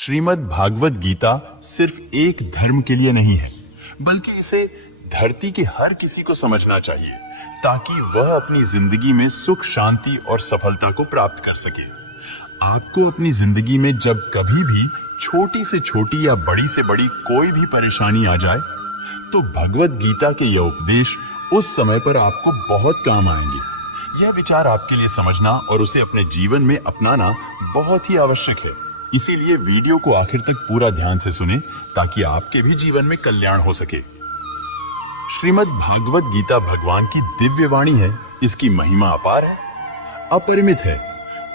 श्रीमद् भागवत गीता सिर्फ एक धर्म के लिए नहीं है, बल्कि इसे धरती के हर किसी को समझना चाहिए ताकि वह अपनी जिंदगी में सुख, शांति और सफलता को प्राप्त कर सके। आपको अपनी जिंदगी में जब कभी भी छोटी से छोटी या बड़ी से बड़ी कोई भी परेशानी आ जाए, तो भगवत गीता के यह उपदेश उस समय पर आपको बहुत काम आएंगे। यह विचार आपके लिए समझना और उसे अपने जीवन में अपनाना बहुत ही आवश्यक है। इसीलिए वीडियो को आखिर तक पूरा ध्यान से सुने ताकि आपके भी जीवन में कल्याण हो सके। श्रीमद् भागवत गीता भगवान की दिव्य वाणी है। इसकी महिमा अपार है, अपरिमित है।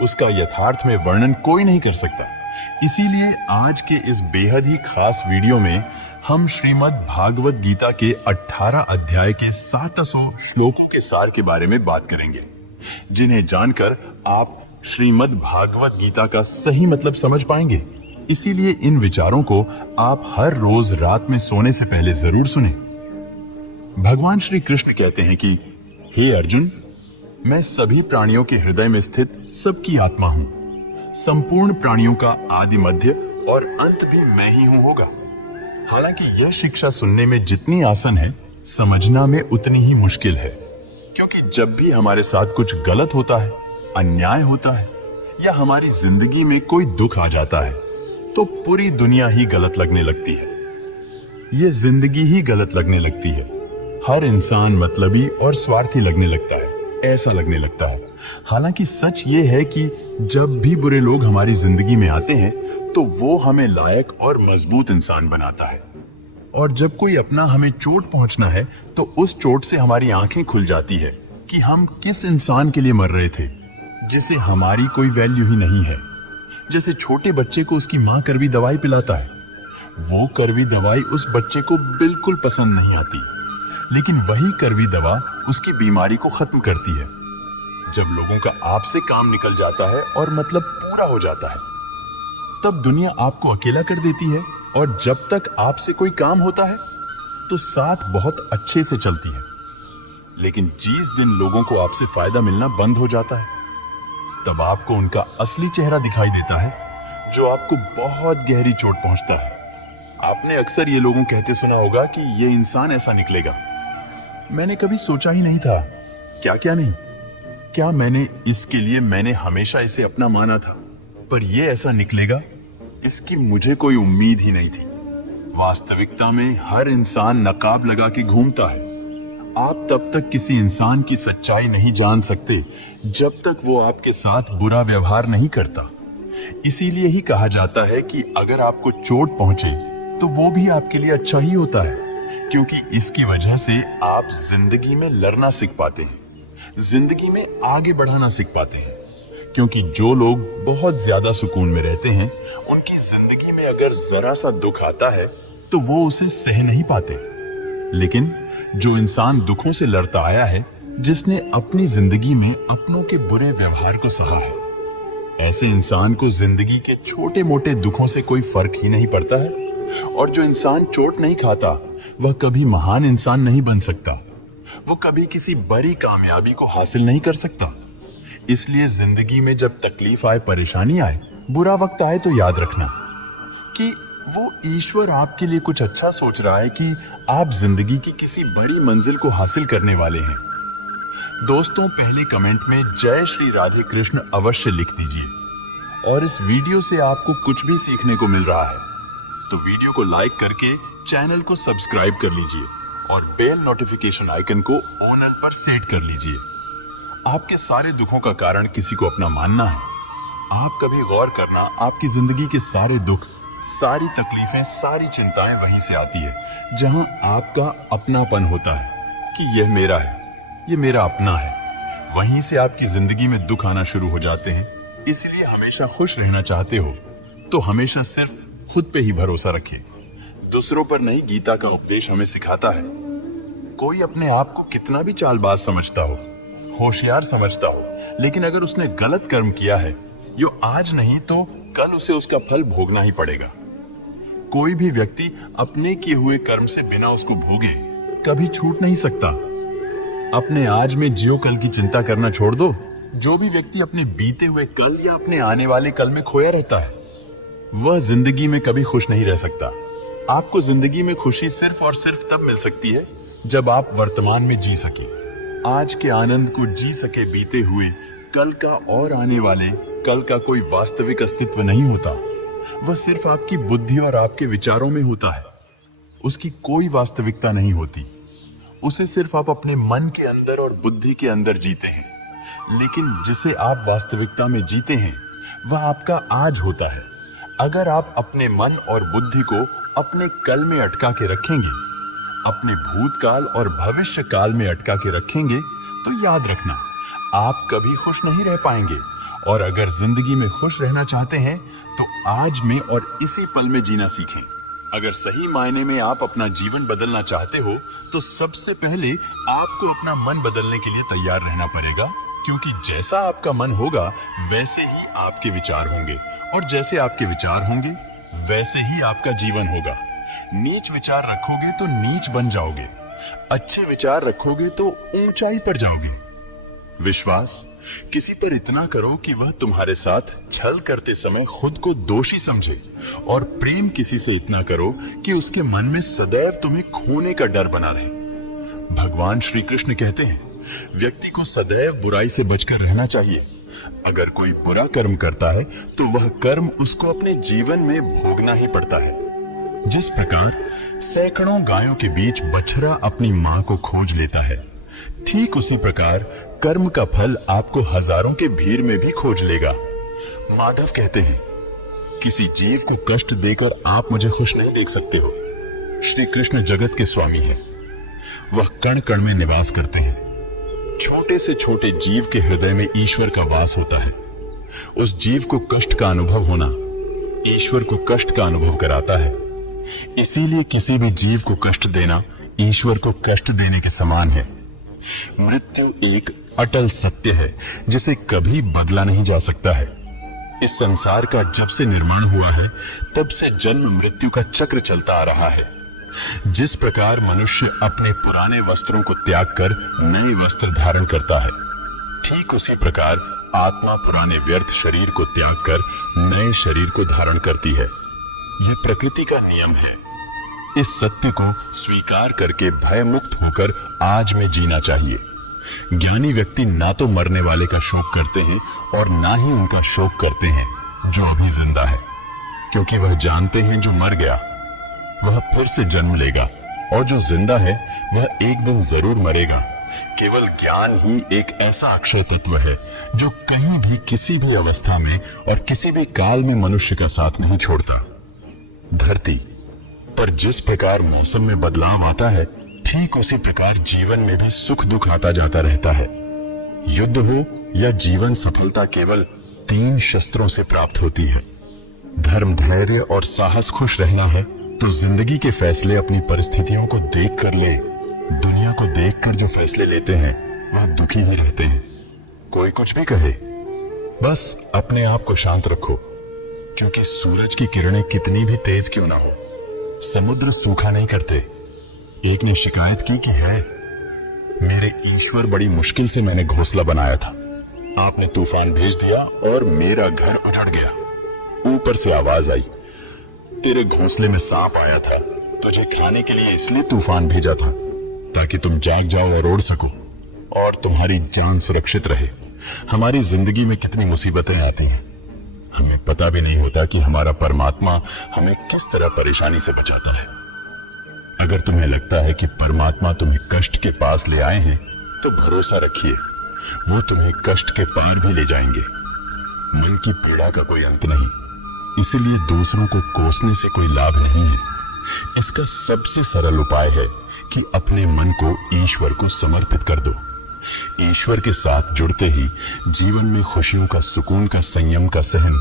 उसका यथार्थ में वर्णन कोई नहीं कर सकता। इसीलिए आज के इस बेहद ही खास वीडियो में हम श्रीमद् भागवत गीता के 18 अध्याय के 700 श्लोकों के सार के बारे में बात करेंगे, जिन्हें जानकर आप श्रीमद् भागवत गीता का सही मतलब समझ पाएंगे। इसीलिए इन विचारों को आप हर रोज रात में सोने से पहले जरूर सुने। भगवान श्री कृष्ण कहते हैं कि हे अर्जुन, मैं सभी प्राणियों के हृदय में स्थित सबकी आत्मा हूं। संपूर्ण प्राणियों का आदि, मध्य और अंत भी मैं ही हूं होगा। हालांकि यह शिक्षा सुनने में जितनी आसान है, समझना में उतनी ही मुश्किल है, क्योंकि जब भी हमारे साथ कुछ गलत होता है, अन्याय होता है या हमारी जिंदगी में कोई दुख आ जाता है, तो पूरी दुनिया ही गलत लगने लगती है। यह जिंदगी ही गलत लगने लगती है। हर इंसान मतलबी और स्वार्थी लगने लगता है, ऐसा लगने लगता है। हालांकि सच ये है कि जब भी बुरे लोग हमारी जिंदगी में आते हैं, तो वो हमें लायक और मजबूत इंसान बनाता है। और जब कोई अपना हमें चोट पहुंचना है, तो उस चोट से हमारी आंखें खुल जाती है कि हम किस इंसान के लिए मर रहे थे, जिसे हमारी कोई वैल्यू ही नहीं है। जैसे छोटे बच्चे को उसकी माँ कड़वी दवाई पिलाता है, वो कड़वी दवाई उस बच्चे को बिल्कुल पसंद नहीं आती, लेकिन वही कड़वी दवा उसकी बीमारी को खत्म करती है। जब लोगों का आपसे काम निकल जाता है और मतलब पूरा हो जाता है, तब दुनिया आपको अकेला कर देती है, और जब तक आपसे कोई काम होता है तो साथ बहुत अच्छे से चलती है। लेकिन जिस दिन लोगों को आपसे फायदा मिलना बंद हो जाता है, तब आपको उनका असली चेहरा दिखाई देता है, जो आपको बहुत गहरी चोट पहुंचता है। आपने अक्सर ये लोगों कहते सुना होगा कि ये इंसान ऐसा निकलेगा। मैंने कभी सोचा ही नहीं था, क्या नहीं, क्या मैंने हमेशा इसे अपना माना था, पर ये ऐसा निकलेगा, इसकी मुझे कोई उम्मीद ही नहीं थी। वास्तविकता में हर इंसान नकाब लगा के घूमता है। आप तब तक किसी इंसान की सच्चाई नहीं जान सकते जब तक वो आपके साथ बुरा व्यवहार नहीं करता। इसीलिए ही कहा जाता है कि अगर आपको चोट पहुंचे तो वो भी आपके लिए अच्छा ही होता है, क्योंकि इसकी वजह से आप जिंदगी में लड़ना सीख पाते हैं, जिंदगी में आगे बढ़ाना सीख पाते हैं। क्योंकि जो लोग बहुत ज्यादा सुकून में रहते हैं, उनकी जिंदगी में अगर जरा सा दुख आता है तो वो उसे सह नहीं पाते। लेकिन जो इंसान दुखों से लड़ता आया है, जिसने अपनी जिंदगी में अपनों के बुरे व्यवहार को सहा है, ऐसे इंसान को जिंदगी के छोटे मोटे दुखों से कोई फर्क ही नहीं पड़ता है। और जो इंसान चोट नहीं खाता, वह कभी महान इंसान नहीं बन सकता। वो कभी किसी बड़ी कामयाबी को हासिल नहीं कर सकता। इसलिए जिंदगी में जब तकलीफ आए, परेशानी आए, बुरा वक्त आए, तो याद रखना कि वो ईश्वर आपके लिए कुछ अच्छा सोच रहा है, कि आप जिंदगी की किसी बड़ी मंजिल को हासिल करने वाले हैं। दोस्तों, पहले कमेंट में जय श्री राधे कृष्ण अवश्य लिख दीजिए। और इस वीडियो से आपको कुछ भी सीखने को मिल रहा है तो वीडियो को लाइक करके चैनल को सब्सक्राइब कर लीजिए और बेल नोटिफिकेशन आइकन को ऑन पर सेट कर लीजिए। आपके सारे दुखों का कारण किसी को अपना मानना है। आप कभी गौर करना, आपकी जिंदगी के सारे दुख, सारी तकलीफें, सारी चिंताएं वहीं से आती है जहां आपका अपनापन होता है कि यह मेरा है, यह मेरा अपना है। वहीं से आपकी जिंदगी में दुख आना शुरू हो जाते हैं। इसलिए हमेशा खुश रहना चाहते हो तो हमेशा सिर्फ खुद पे ही भरोसा रखें, दूसरों पर नहीं। गीता का उपदेश हमें सिखाता है, कोई अपने आप को कितना भी चालबाज समझता हो, होशियार समझता हो, लेकिन अगर उसने गलत कर्म किया है, यो आज नहीं तो कल उसे उसका फल भोगना ही पड़ेगा। कोई भी व्यक्ति अपने किए हुए कर्म से बिना उसको भोगे कभी छूट नहीं सकता। अपने आज में जियो, कल की चिंता करना छोड़ दो। जो भी व्यक्ति अपने बीते हुए कल या अपने आने वाले कल में खोया रहता है, वह जिंदगी में कभी खुश नहीं रह सकता। आपको जिंदगी में खुशी सिर्फ और सिर्फ तब मिल सकती है जब आप वर्तमान में जी सके, आज के आनंद को जी सके बीते हुए। कल का और आने वाले कल का कोई वास्तविक अस्तित्व नहीं होता। वह सिर्फ आपकी बुद्धि और आपके विचारों में होता है। उसकी कोई वास्तविकता नहीं होती। उसे सिर्फ आप अपने मन के अंदर और बुद्धि के अंदर जीते हैं। लेकिन जिसे आप वास्तविकता में जीते हैं वह आपका आज होता है। अगर आप अपने मन और बुद्धि को अपने कल में अटका के रखेंगे, अपने भूतकाल और भविष्य काल में अटका के रखेंगे, तो याद रखना आप कभी खुश नहीं रह पाएंगे। और अगर जिंदगी में खुश रहना चाहते हैं तो आज में और इसी पल में जीना सीखें। अगर सही मायने में आप अपना जीवन बदलना चाहते हो तो सबसे पहले आपको अपना मन बदलने के लिए तैयार रहना पड़ेगा, क्योंकि जैसा आपका मन होगा वैसे ही आपके विचार होंगे, और जैसे आपके विचार होंगे वैसे ही आपका जीवन होगा। नीच विचार रखोगे तो नीच बन जाओगे, अच्छे विचार रखोगे तो ऊंचाई पर जाओगे। विश्वास किसी पर इतना करो कि वह तुम्हारे साथ छल करते समय खुद को दोषी समझे, और प्रेम किसी से इतना करो कि उसके मन में सदैव तुम्हें खोने का डर बना रहे। भगवान श्री कृष्ण कहते हैं, व्यक्ति को सदैव बुराई से बचकर रहना चाहिए। अगर कोई बुरा कर्म करता है तो वह कर्म उसको अपने जीवन में भोगना ही पड़ता है। जिस प्रकार सैकड़ों गायों के बीच बछड़ा अपनी मां को खोज लेता है, ठीक उसी प्रकार कर्म का फल आपको हजारों के भीड़ में भी खोज लेगा। माधव कहते हैं, किसी जीव को कष्ट देकर आप मुझे खुश नहीं देख सकते हो। श्री कृष्ण जगत के स्वामी हैं। वह कण कण में निवास करते हैं। छोटे से छोटे जीव के हृदय में ईश्वर का वास होता है। उस जीव को कष्ट का अनुभव होना ईश्वर को कष्ट का अनुभव कराता है। इसीलिए किसी भी जीव को कष्ट देना ईश्वर को कष्ट देने के समान है। मृत्यु एक अटल सत्य है जिसे कभी बदला नहीं जा सकता है। इस संसार का जब से निर्माण हुआ है तब से जन्म मृत्यु का चक्र चलता आ रहा है। जिस प्रकार मनुष्य अपने पुराने वस्त्रों को त्याग कर नए वस्त्र धारण करता है, ठीक उसी प्रकार आत्मा पुराने व्यर्थ शरीर को त्याग कर नए शरीर को धारण करती है। यह प्रकृति का नियम है। इस सत्य को स्वीकार करके भय मुक्त होकर आज में जीना चाहिए। ज्ञानी व्यक्ति ना तो मरने वाले का शोक करते हैं और ना ही उनका शोक करते हैं जो अभी जिंदा है, क्योंकि वह जानते हैं जो मर गया वह फिर से जन्म लेगा, और जो जिंदा है वह एक दिन जरूर मरेगा। केवल ज्ञान ही एक ऐसा अक्षय तत्व है जो कहीं भी किसी भी अवस्था में और किसी भी काल में मनुष्य का साथ नहीं छोड़ता। धरती पर जिस प्रकार मौसम में बदलाव आता है, ठीक उसी प्रकार जीवन में भी सुख दुख आता जाता रहता है। युद्ध हो या जीवन सफलता केवल 3 शस्त्रों से प्राप्त होती है। धर्म, धैर्य और साहस। खुश रहना है तो जिंदगी के फैसले अपनी परिस्थितियों को देख कर ले। दुनिया को देखकर जो फैसले लेते हैं वह दुखी ही रहते हैं। कोई कुछ भी कहे, बस अपने आप को शांत रखो, क्योंकि सूरज की किरणें कितनी भी तेज क्यों ना हो, समुद्र सूखा नहीं करते। एक ने शिकायत की कि है मेरे ईश्वर, बड़ी मुश्किल से मैंने घोंसला बनाया था, आपने तूफान भेज दिया और मेरा घर उजड़ गया। ऊपर से आवाज आई, तेरे घोंसले में सांप आया था, तुझे खाने के लिए इसलिए तूफान भेजा था ताकि तुम जाग जाओ और उड़ सको और तुम्हारी जान सुरक्षित रहे। हमारी जिंदगी में कितनी मुसीबतें आती हैं, हमें पता भी नहीं होता कि हमारा परमात्मा हमें किस तरह परेशानी से बचाता है। अगर तुम्हें लगता है कि परमात्मा तुम्हें कष्ट के पास ले आए हैं तो भरोसा रखिए, वो तुम्हें कष्ट के पार भी ले जाएंगे। मन की पीड़ा का कोई अंत नहीं, इसलिए दूसरों को कोसने से कोई लाभ नहीं है। इसका सबसे सरल उपाय है कि अपने मन को ईश्वर को समर्पित कर दो। ईश्वर के साथ जुड़ते ही जीवन में खुशियों का, सुकून का, संयम का, सहन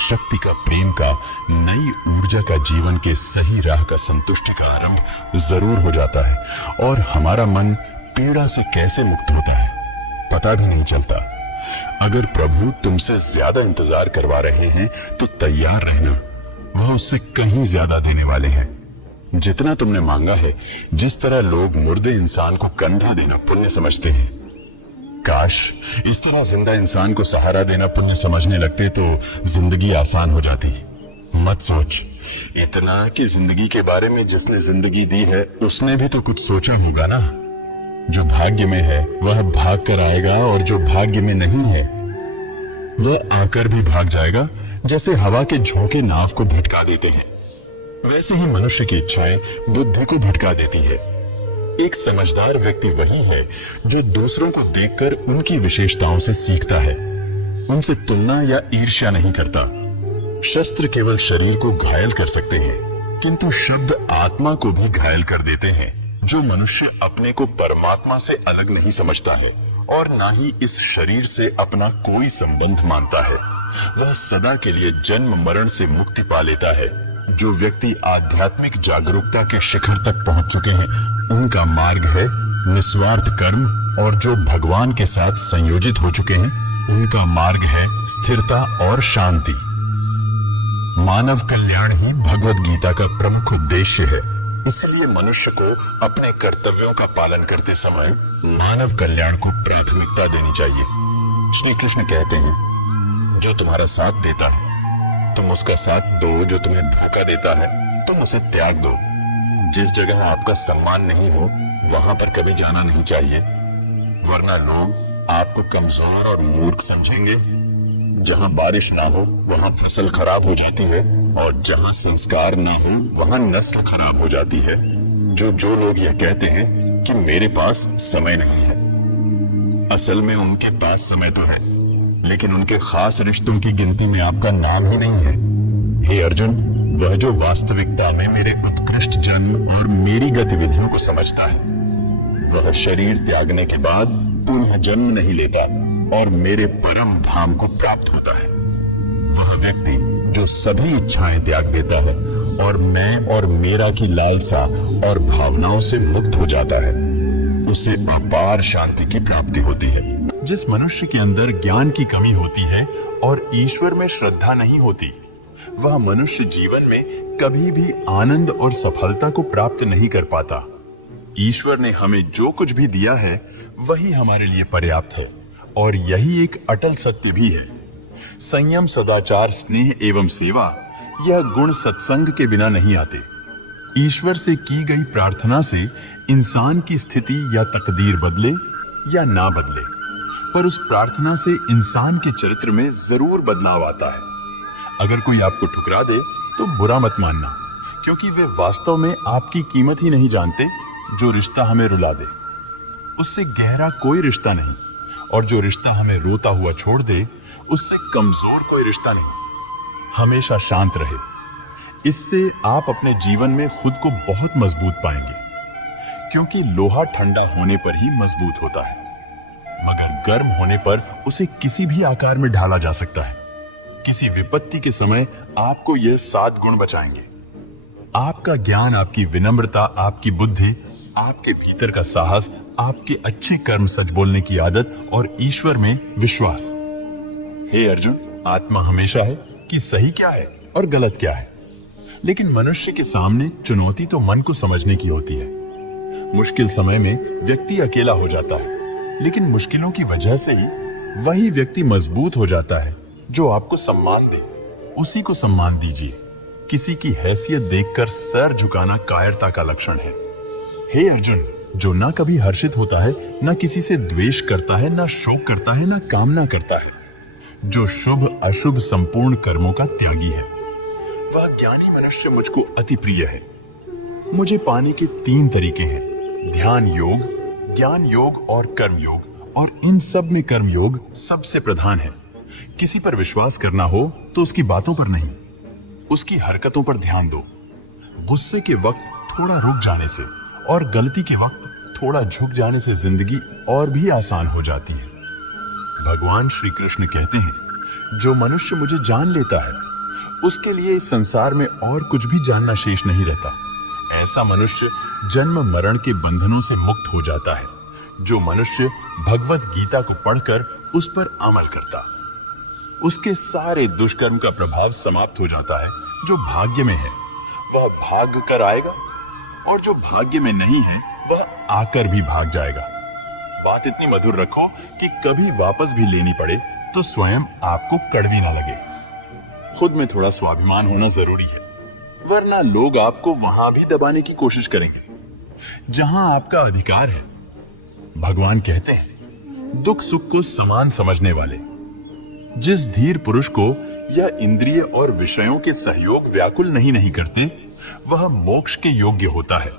शक्ति का, प्रेम का, नई ऊर्जा का, जीवन के सही राह का, संतुष्टि का आरंभ जरूर हो जाता है और हमारा मन पीड़ा से कैसे मुक्त होता है पता भी नहीं चलता। अगर प्रभु तुमसे ज्यादा इंतजार करवा रहे हैं तो तैयार रहना, वह उससे कहीं ज्यादा देने वाले हैं। जितना तुमने मांगा है, जिस तरह लोग मुर्दे इंसान को कंधा देना पुण्य समझते हैं, काश इस तरह जिंदा इंसान को सहारा देना पुण्य समझने लगते तो जिंदगी आसान हो जाती। मत सोच। इतना कि जिंदगी के बारे में जिसने जिंदगी दी है उसने भी तो कुछ सोचा होगा ना। जो भाग्य में है वह भाग कर आएगा और जो भाग्य में नहीं है वह आकर भी भाग जाएगा। जैसे हवा के झोंके नाव को भटका देते हैं, वैसे ही मनुष्य की इच्छाएं बुद्धि को भटका देती है। एक समझदार व्यक्ति वही है जो दूसरों को देखकर उनकी विशेषताओं से सीखता है, उनसे तुलना या ईर्ष्या नहीं करता। शस्त्र केवल शरीर को घायल कर सकते हैं, किंतु शब्द आत्मा को भी घायल कर देते हैं। जो मनुष्य अपने को परमात्मा से अलग नहीं समझता है और ना ही इस शरीर से अपना कोई संबंध मानता है, वह सदा के लिए जन्म मरण से मुक्ति पा लेता है। जो व्यक्ति आध्यात्मिक जागरूकता के शिखर तक पहुंच चुके हैं, उनका मार्ग है निस्वार्थ कर्म, और जो भगवान के साथ संयोजित हो चुके हैं, उनका मार्ग है स्थिरता और शांति। मानव कल्याण ही भगवत गीता का प्रमुख उद्देश्य है। इसलिए मनुष्य को अपने कर्तव्यों का पालन करते समय मानव कल्याण को प्राथमिकता देनी चाहिए। श्री कृष्ण कहते हैं, जो तुम्हारा साथ देता है तुम उसका साथ दो, जो तुम्हें धोखा देता है तुम उसे त्याग दो। जिस जगह आपका सम्मान नहीं हो वहां पर कभी जाना नहीं चाहिए, वरना लोग आपको कमजोर और मूर्ख समझेंगे। जहां बारिश ना हो वहां फसल खराब हो जाती है, और जहां संस्कार ना हो वहां नस्ल खराब हो जाती है। जो लोग यह कहते हैं कि मेरे पास समय नहीं है, असल में उनके पास समय तो है, लेकिन उनके खास रिश्तों की गिनती में आपका नाम ही नहीं है। हे अर्जुन, वह जो वास्तविकता में मेरे उत्कृष्ट जन्म और मेरी गतिविधियों को समझता है, वह शरीर त्यागने के बाद पुनः जन्म नहीं लेता और मेरे परम धाम को प्राप्त होता है। वह व्यक्ति जो सभी इच्छाएं त्याग देता है और मैं और मेरा की लालसा और भावनाओं से मुक्त हो जाता है, उसे अपार शांति की प्राप्ति होती है। जिस मनुष्य के अंदर ज्ञान की कमी होती है और ईश्वर में श्रद्धा नहीं होती, वह मनुष्य जीवन में कभी भी आनंद और सफलता को प्राप्त नहीं कर पाता। ईश्वर ने हमें जो कुछ भी दिया है वही हमारे लिए पर्याप्त है, और यही एक अटल सत्य भी है। संयम, सदाचार, स्नेह एवं सेवा, यह गुण सत्संग के बिना नहीं आते। ईश्वर से की गई प्रार्थना से इंसान की स्थिति या तकदीर बदले या ना बदले, पर उस प्रार्थना से इंसान के चरित्र में जरूर बदलाव आता है। अगर कोई आपको ठुकरा दे तो बुरा मत मानना, क्योंकि वे वास्तव में आपकी कीमत ही नहीं जानते। जो रिश्ता हमें रुला दे उससे गहरा कोई रिश्ता नहीं, और जो रिश्ता हमें रोता हुआ छोड़ दे उससे कमजोर कोई रिश्ता नहीं। हमेशा शांत रहे, इससे आप अपने जीवन में खुद को बहुत मजबूत पाएंगे, क्योंकि लोहा ठंडा होने पर ही मजबूत होता है, मगर गर्म होने पर उसे किसी भी आकार में ढाला जा सकता है। किसी विपत्ति के समय आपको यह 7 गुण बचाएंगे: आपका ज्ञान, आपकी विनम्रता, आपकी बुद्धि, आपके भीतर का साहस, आपके अच्छे कर्म, सच बोलने की आदत और ईश्वर में विश्वास। हे अर्जुन, आत्मा हमेशा है कि सही क्या है और गलत क्या है, लेकिन मनुष्य के सामने चुनौती तो मन को समझने की होती है। मुश्किल समय में व्यक्ति अकेला हो जाता है, लेकिन मुश्किलों की वजह से ही वही व्यक्ति मजबूत हो जाता है जो आपको सम्मान दे। उसी को सम्मान दीजिए। किसी की हैसियत देखकर सर झुकाना कायरता का लक्षण है। हे अर्जुन, जो ना कभी हर्षित होता है, ना किसी से द्वेष करता है, ना शोक करता है, ना कामना करता है, जो शुभ अशुभ संपूर्ण कर्मों का त्यागी है, वह ज्ञानी मनुष्य मुझको अति प्रिय है। मुझे पाने के 3 तरीके हैं: ध्यान योग, ज्ञान योग और कर्म योग, और इन सब में कर्म योग सबसे प्रधान है। किसी पर विश्वास करना हो तो उसकी बातों पर नहीं, उसकी हरकतों पर ध्यान दो। गुस्से के वक्त थोड़ा रुक जाने से और गलती के वक्त थोड़ा झुक जाने से जिंदगी और भी आसान हो जाती है। भगवान श्री कृष्ण कहते हैं, जो मनुष्य मुझे जान लेता है उसके लिए इस संसार में और कुछ भी जानना शेष नहीं रहता। ऐसा मनुष्य जन्म मरण के बंधनों से मुक्त हो जाता है। जो मनुष्य भगवत गीता को पढ़कर उस पर अमल करता, उसके सारे दुष्कर्म का प्रभाव समाप्त हो जाता है। जो भाग्य में है वह भाग कर आएगा, और जो भाग्य में नहीं है वह आकर भी भाग जाएगा। बात इतनी मधुर रखो कि कभी वापस भी लेनी पड़े तो स्वयं आपको कड़वी ना लगे। खुद में थोड़ा स्वाभिमान होना जरूरी है, वरना लोग आपको वहां भी दबाने की कोशिश करेंगे जहां आपका अधिकार है। भगवान कहते हैं, दुख सुख को समान समझने वाले। जिस धीर पुरुष को यह इंद्रिय और विषयों के सहयोग व्याकुल नहीं करते, वह मोक्ष के योग्य होता है।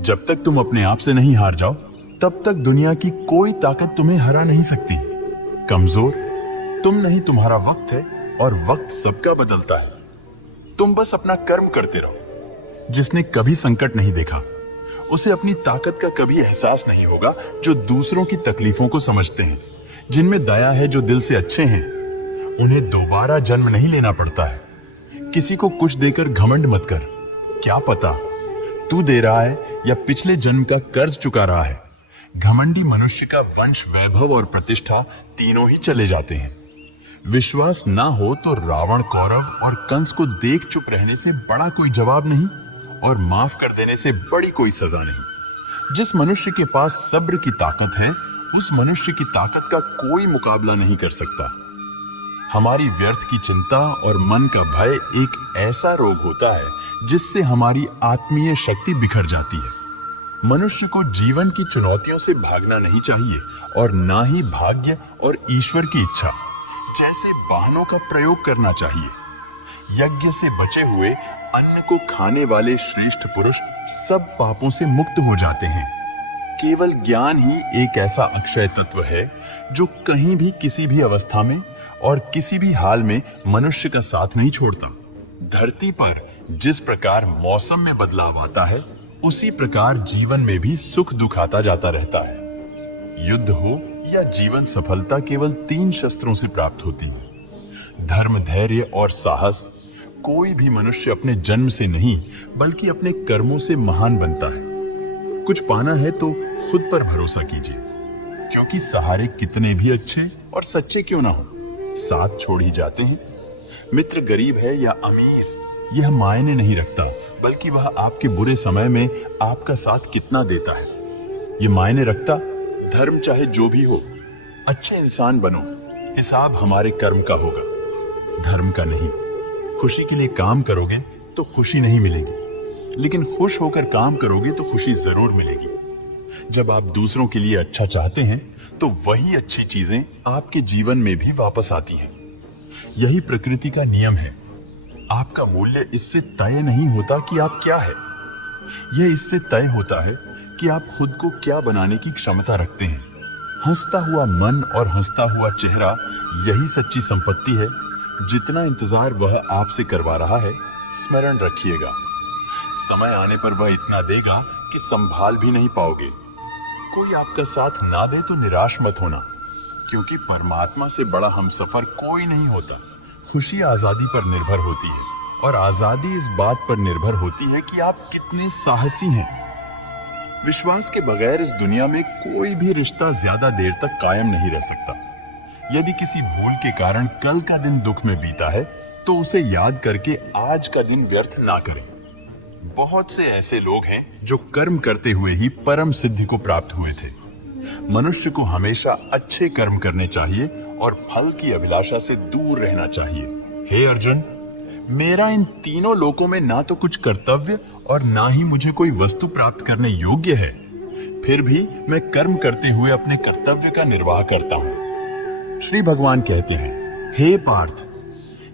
जब तक तुम अपने आप से नहीं हार जाओ, तब तक दुनिया की कोई ताकत तुम्हें हरा नहीं सकती। कमजोर तुम नहीं, तुम्हारा वक्त है, और वक्त सबका बदलता है। तुम बस अपना कर्म करते रहो। जिसने कभी संकट नहीं देखा, उसे अपनी ताकत का कभी एहसास नहीं होगा। जो दूसरों की तकलीफों को समझते हैं, जिनमें दया है, जो दिल से अच्छे हैं, उन्हें दोबारा जन्म नहीं लेना पड़ता है। किसी को कुछ देकर घमंड मत कर। क्या पता तू दे रहा है या पिछले जन्म का कर्ज चुका रहा है। घमंडी मनुष्य का वंश, वैभव और प्रतिष्ठा तीनों ही चले जाते हैं। विश्वास ना हो तो रावण, कौरव और कंस को देख चुप रहने से बड़ा कोई जवाब नहीं, और माफ कर देने से बड़ी कोई सजा नहीं। जिस मनुष्य के पास सब्र की ताकत है, उस मनुष्य की ताकत का कोई मुकाबला नहीं कर सकता। हमारी व्यर्थ की चिंता और मन का भय एक ऐसा रोग होता है जिससे हमारी आत्मीय शक्ति बिखर जाती है। मनुष्य को जीवन की चुनौतियों से भागना नहीं चाहिए, और ना ही भाग्य और ईश्वर की इच्छा जैसे वाहनों का प्रयोग करना चाहिए। यज्ञ से बचे हुए अन्न को खाने वाले श्रेष्ठ पुरुष सब पापों से मुक्त हो जाते हैं। केवल ज्ञान ही एक ऐसा अक्षय तत्व है जो कहीं भी, किसी भी अवस्था में और किसी भी हाल में मनुष्य का साथ नहीं छोड़ता। धरती पर जिस प्रकार मौसम में बदलाव आता है, उसी प्रकार जीवन में भी सुख दुख आता जाता रहता है। युद्ध हो या जीवन सफलता केवल 3 शस्त्रों से प्राप्त होती है: धर्म, धैर्य और साहस। कोई भी मनुष्य अपने जन्म से नहीं, बल्कि अपने कर्मों से महान बनता है। कुछ पाना है तो खुद पर भरोसा कीजिए, क्योंकि सहारे कितने भी अच्छे और सच्चे क्यों ना हो, साथ छोड़ ही जाते हैं। मित्र गरीब है या अमीर, यह मायने नहीं रखता, बल्कि वह आपके बुरे समय में आपका साथ कितना देता है, यह मायने रखता। धर्म चाहे जो भी हो, अच्छे इंसान बनो, हिसाब हमारे कर्म का होगा, धर्म का नहीं। खुशी के लिए काम करोगे तो खुशी नहीं मिलेगी, लेकिन खुश होकर काम करोगे तो खुशी जरूर मिलेगी। जब आप दूसरों के लिए अच्छा चाहते हैं, तो वही अच्छी चीजें आपके जीवन में भी वापस आती हैं। यही प्रकृति का नियम है। आपका मूल्य इससे तय नहीं होता कि आप क्या है, यह इससे तय होता है कि आप खुद को क्या बनाने की क्षमता रखते हैं। हंसता हुआ मन और हंसता हुआ चेहरा, यही सच्ची संपत्ति है। जितना इंतजार वह आपसे करवा रहा है, स्मरण रखिएगा, समय आने पर वह इतना देगा कि संभाल भी नहीं पाओगे। कोई आपका साथ ना दे तो निराश मत होना, क्योंकि परमात्मा से बड़ा हमसफर कोई नहीं होता। खुशी आजादी पर निर्भर होती है, और आजादी इस बात पर निर्भर होती है कि आप कितने साहसी हैं। विश्वास के बगैर इस दुनिया में कोई भी रिश्ता ज्यादा देर तक कायम नहीं रह सकता। यदि किसी भूल के कारण कल का दिन दुख में बीता है, तो उसे याद करके आज का दिन व्यर्थ ना करें। बहुत से ऐसे लोग हैं जो कर्म करते हुए ही परम सिद्धि को प्राप्त हुए थे। मनुष्य को हमेशा अच्छे कर्म करने चाहिए और फल की अभिलाषा से दूर रहना चाहिए। हे अर्जुन, मेरा इन तीनों लोकों में ना तो कुछ कर्तव्य और ना ही मुझे कोई वस्तु प्राप्त करने योग्य है, फिर भी मैं कर्म करते हुए अपने कर्तव्य का निर्वाह करता हूं। श्री भगवान कहते हैं, हे पार्थ,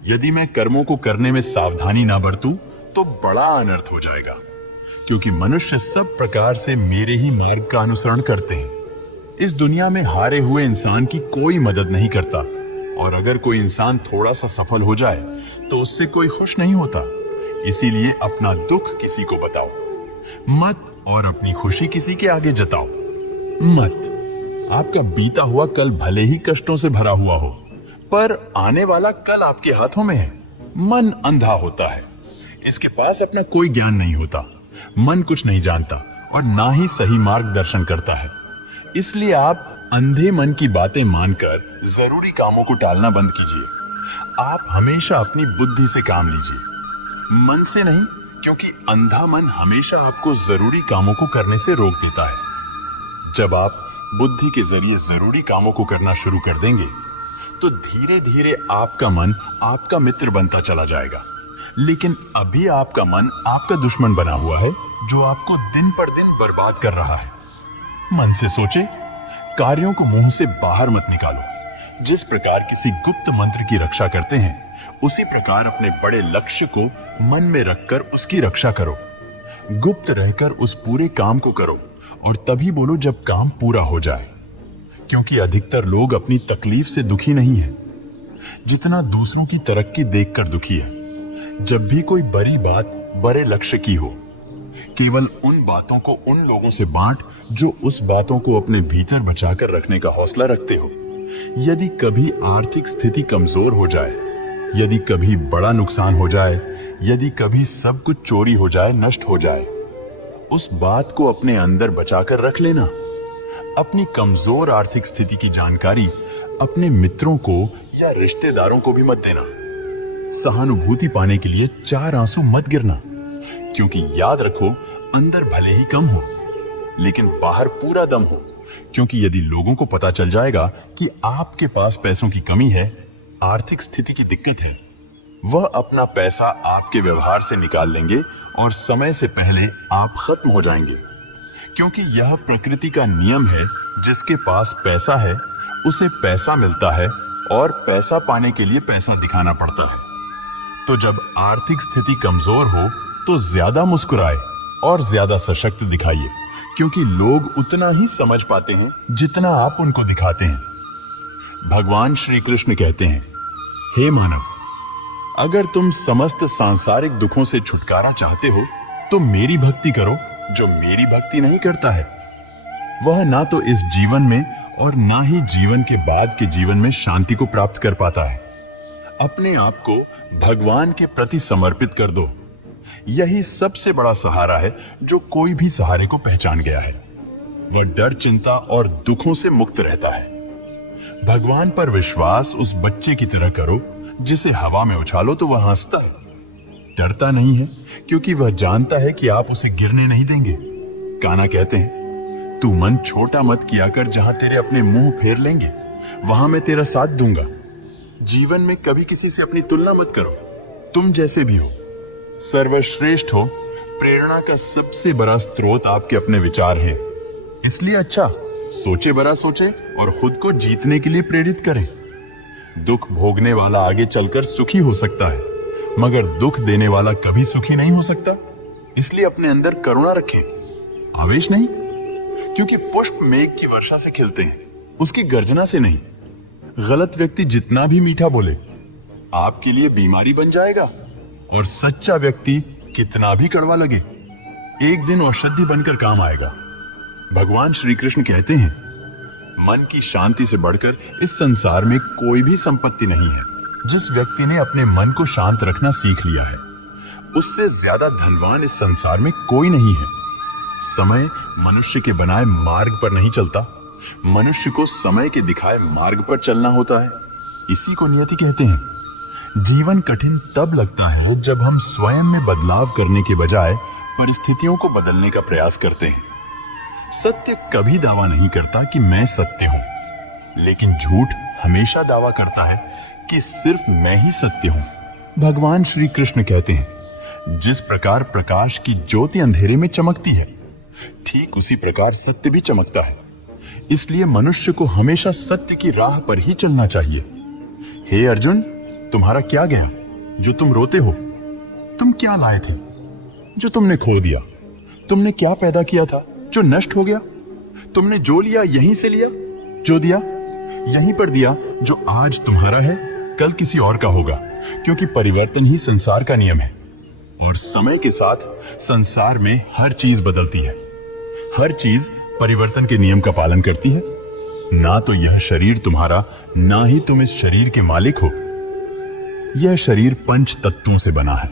यदि मैं कर्मों को करने में सावधानी ना बरतूं तो बड़ा अनर्थ हो जाएगा, क्योंकि मनुष्य सब प्रकार से मेरे ही मार्ग का अनुसरण करते हैं। इस दुनिया में हारे हुए इंसान की कोई मदद नहीं करता, और अगर कोई इंसान थोड़ा सा सफल हो जाए तो उससे कोई खुश नहीं होता। इसीलिए अपना दुख किसी को बताओ मत, और अपनी खुशी किसी के आगे जताओ मत। आपका बीता हुआ कल भले ही कष्टों से भरा हुआ हो, पर आने वाला कल आपके हाथों में है। मन अंधा होता है, इसके पास अपना कोई ज्ञान नहीं होता। मन कुछ नहीं जानता और ना ही सही मार्गदर्शन करता है। इसलिए आप अंधे मन की बातें मानकर जरूरी कामों को टालना बंद कीजिए। आप हमेशा अपनी बुद्धि से काम लीजिए, मन से नहीं, क्योंकि अंधा मन हमेशा आपको जरूरी कामों को करने से रोक देता है। जब आप बुद्धि के जरिए जरूरी कामों को करना शुरू कर देंगे, तो धीरे धीरे आपका मन आपका मित्र बनता चला जाएगा। लेकिन अभी आपका मन आपका दुश्मन बना हुआ है, जो आपको दिन पर दिन बर्बाद कर रहा है। मन से सोचे, कार्यों को मुंह से बाहर मत निकालो। जिस प्रकार किसी गुप्त मंत्र की रक्षा करते हैं, उसी प्रकार अपने बड़े लक्ष्य को मन में रखकर उसकी रक्षा करो। गुप्त रहकर उस पूरे काम को करो और तभी बोलो जब काम पूरा हो जाए। क्योंकि अधिकतर लोग अपनी तकलीफ से दुखी नहीं है, जितना दूसरों की तरक्की देखकर दुखी है। जब भी कोई बड़ी बात बड़े लक्ष्य की हो, केवल उन बातों को उन लोगों से बांट जो उस बातों को अपने भीतर बचाकर रखने का हौसला रखते हो। यदि कभी आर्थिक स्थिति कमजोर हो जाए, यदि कभी बड़ा नुकसान हो जाए, यदि कभी सब कुछ चोरी हो जाए, नष्ट हो जाए, उस बात को अपने अंदर बचाकर रख लेना। अपनी कमजोर आर्थिक स्थिति की जानकारी अपने मित्रों को या रिश्तेदारों को भी मत देना। सहानुभूति पाने के लिए 4 आंसू मत गिरना, क्योंकि याद रखो, अंदर भले ही कम हो लेकिन बाहर पूरा दम हो। क्योंकि यदि लोगों को पता चल जाएगा कि आपके पास पैसों की कमी है, आर्थिक स्थिति की दिक्कत है, वह अपना पैसा आपके व्यवहार से निकाल लेंगे और समय से पहले आप खत्म हो जाएंगे। क्योंकि यह प्रकृति का नियम है, जिसके पास पैसा है उसे पैसा मिलता है और पैसा पाने के लिए पैसा दिखाना पड़ता है। तो जब आर्थिक स्थिति कमजोर हो तो ज्यादा मुस्कुराए और ज्यादा सशक्त दिखाइए, क्योंकि लोग उतना ही समझ पाते हैं जितना आप उनको दिखाते हैं। भगवान श्री कृष्ण कहते हैं, हे मानव, अगर तुम समस्त सांसारिक दुखों से छुटकारा चाहते हो तो मेरी भक्ति करो। जो मेरी भक्ति नहीं करता है, वह ना तो इस जीवन में और ना ही जीवन के बाद के जीवन में शांति को प्राप्त कर पाता है। अपने आप को भगवान के प्रति समर्पित कर दो। यही सबसे बड़ा सहारा है जो कोई भी सहारे को पहचान गया है। वह डर, चिंता और दुखों से मुक्त रहता है। भगवान पर विश्वास उस बच्चे की तरह करो जिसे हवा में उछालो तो वह हंसता है। डरता नहीं है, क्योंकि वह जानता है कि आप उसे गिरने नहीं देंगे। कान्हा कहते हैं, तू मन छोटा मत किया कर, जहां तेरे अपने मुंह फेर लेंगे वहां मैं तेरा साथ दूंगा। जीवन में कभी किसी से अपनी तुलना मत करो। तुम जैसे भी हो, सर्वश्रेष्ठ हो। प्रेरणा का सबसे बड़ा स्रोत आपके अपने विचार हैं। इसलिए अच्छा सोचे, बड़ा सोचे और खुद को जीतने के लिए प्रेरित करें। दुख भोगने वाला आगे चलकर सुखी हो सकता है, मगर दुख देने वाला कभी सुखी नहीं हो सकता। इसलिए अपने अंदर करुणा रखें, आवेश नहीं। क्योंकि पुष्प मेघ की वर्षा से खिलते हैं, उसकी गर्जना से नहीं। गलत व्यक्ति जितना भी मीठा बोले, आपके लिए बीमारी बन जाएगा। और सच्चा व्यक्ति कितना भी कड़वा लगे, एक दिन औषधि बनकर काम आएगा। भगवान श्री कृष्ण कहते हैं, मन की शांति से बढ़कर इस संसार में कोई भी संपत्ति नहीं है। जिस व्यक्ति ने अपने मन को शांत रखना सीख लिया है, उससे ज्यादा धनवान इस संसार में कोई नहीं है। समय मनुष्य के बनाए मार्ग पर नहीं चलता, मनुष्य को समय के दिखाए मार्ग पर चलना होता है। इसी को नियति कहते हैं। जीवन कठिन तब लगता है जब हम स्वयं में बदलाव करने के बजाय परिस्थितियों को बदलने का प्रयास करते हैं। सत्य कभी दावा नहीं करता कि मैं सत्य हूं, लेकिन झूठ हमेशा दावा करता है कि सिर्फ मैं ही सत्य हूं। भगवान श्री कृष्ण कहते हैं, जिस प्रकार प्रकाश की ज्योति अंधेरे में चमकती है, ठीक उसी प्रकार सत्य भी चमकता है। इसलिए मनुष्य को हमेशा सत्य की राह पर ही चलना चाहिए। हे अर्जुन, तुम्हारा क्या गया जो तुम रोते हो? तुम क्या लाए थे जो तुमने खो दिया? तुमने क्या पैदा किया था जो नष्ट हो गया? तुमने जो लिया यहीं से लिया, जो दिया यहीं पर दिया। जो आज तुम्हारा है कल किसी और का होगा, क्योंकि परिवर्तन ही संसार का नियम है। और समय के साथ संसार में हर चीज बदलती है, हर चीज परिवर्तन के नियम का पालन करती है। ना तो यह शरीर तुम्हारा, ना ही तुम इस शरीर के मालिक हो। यह शरीर 5 तत्वों से बना है,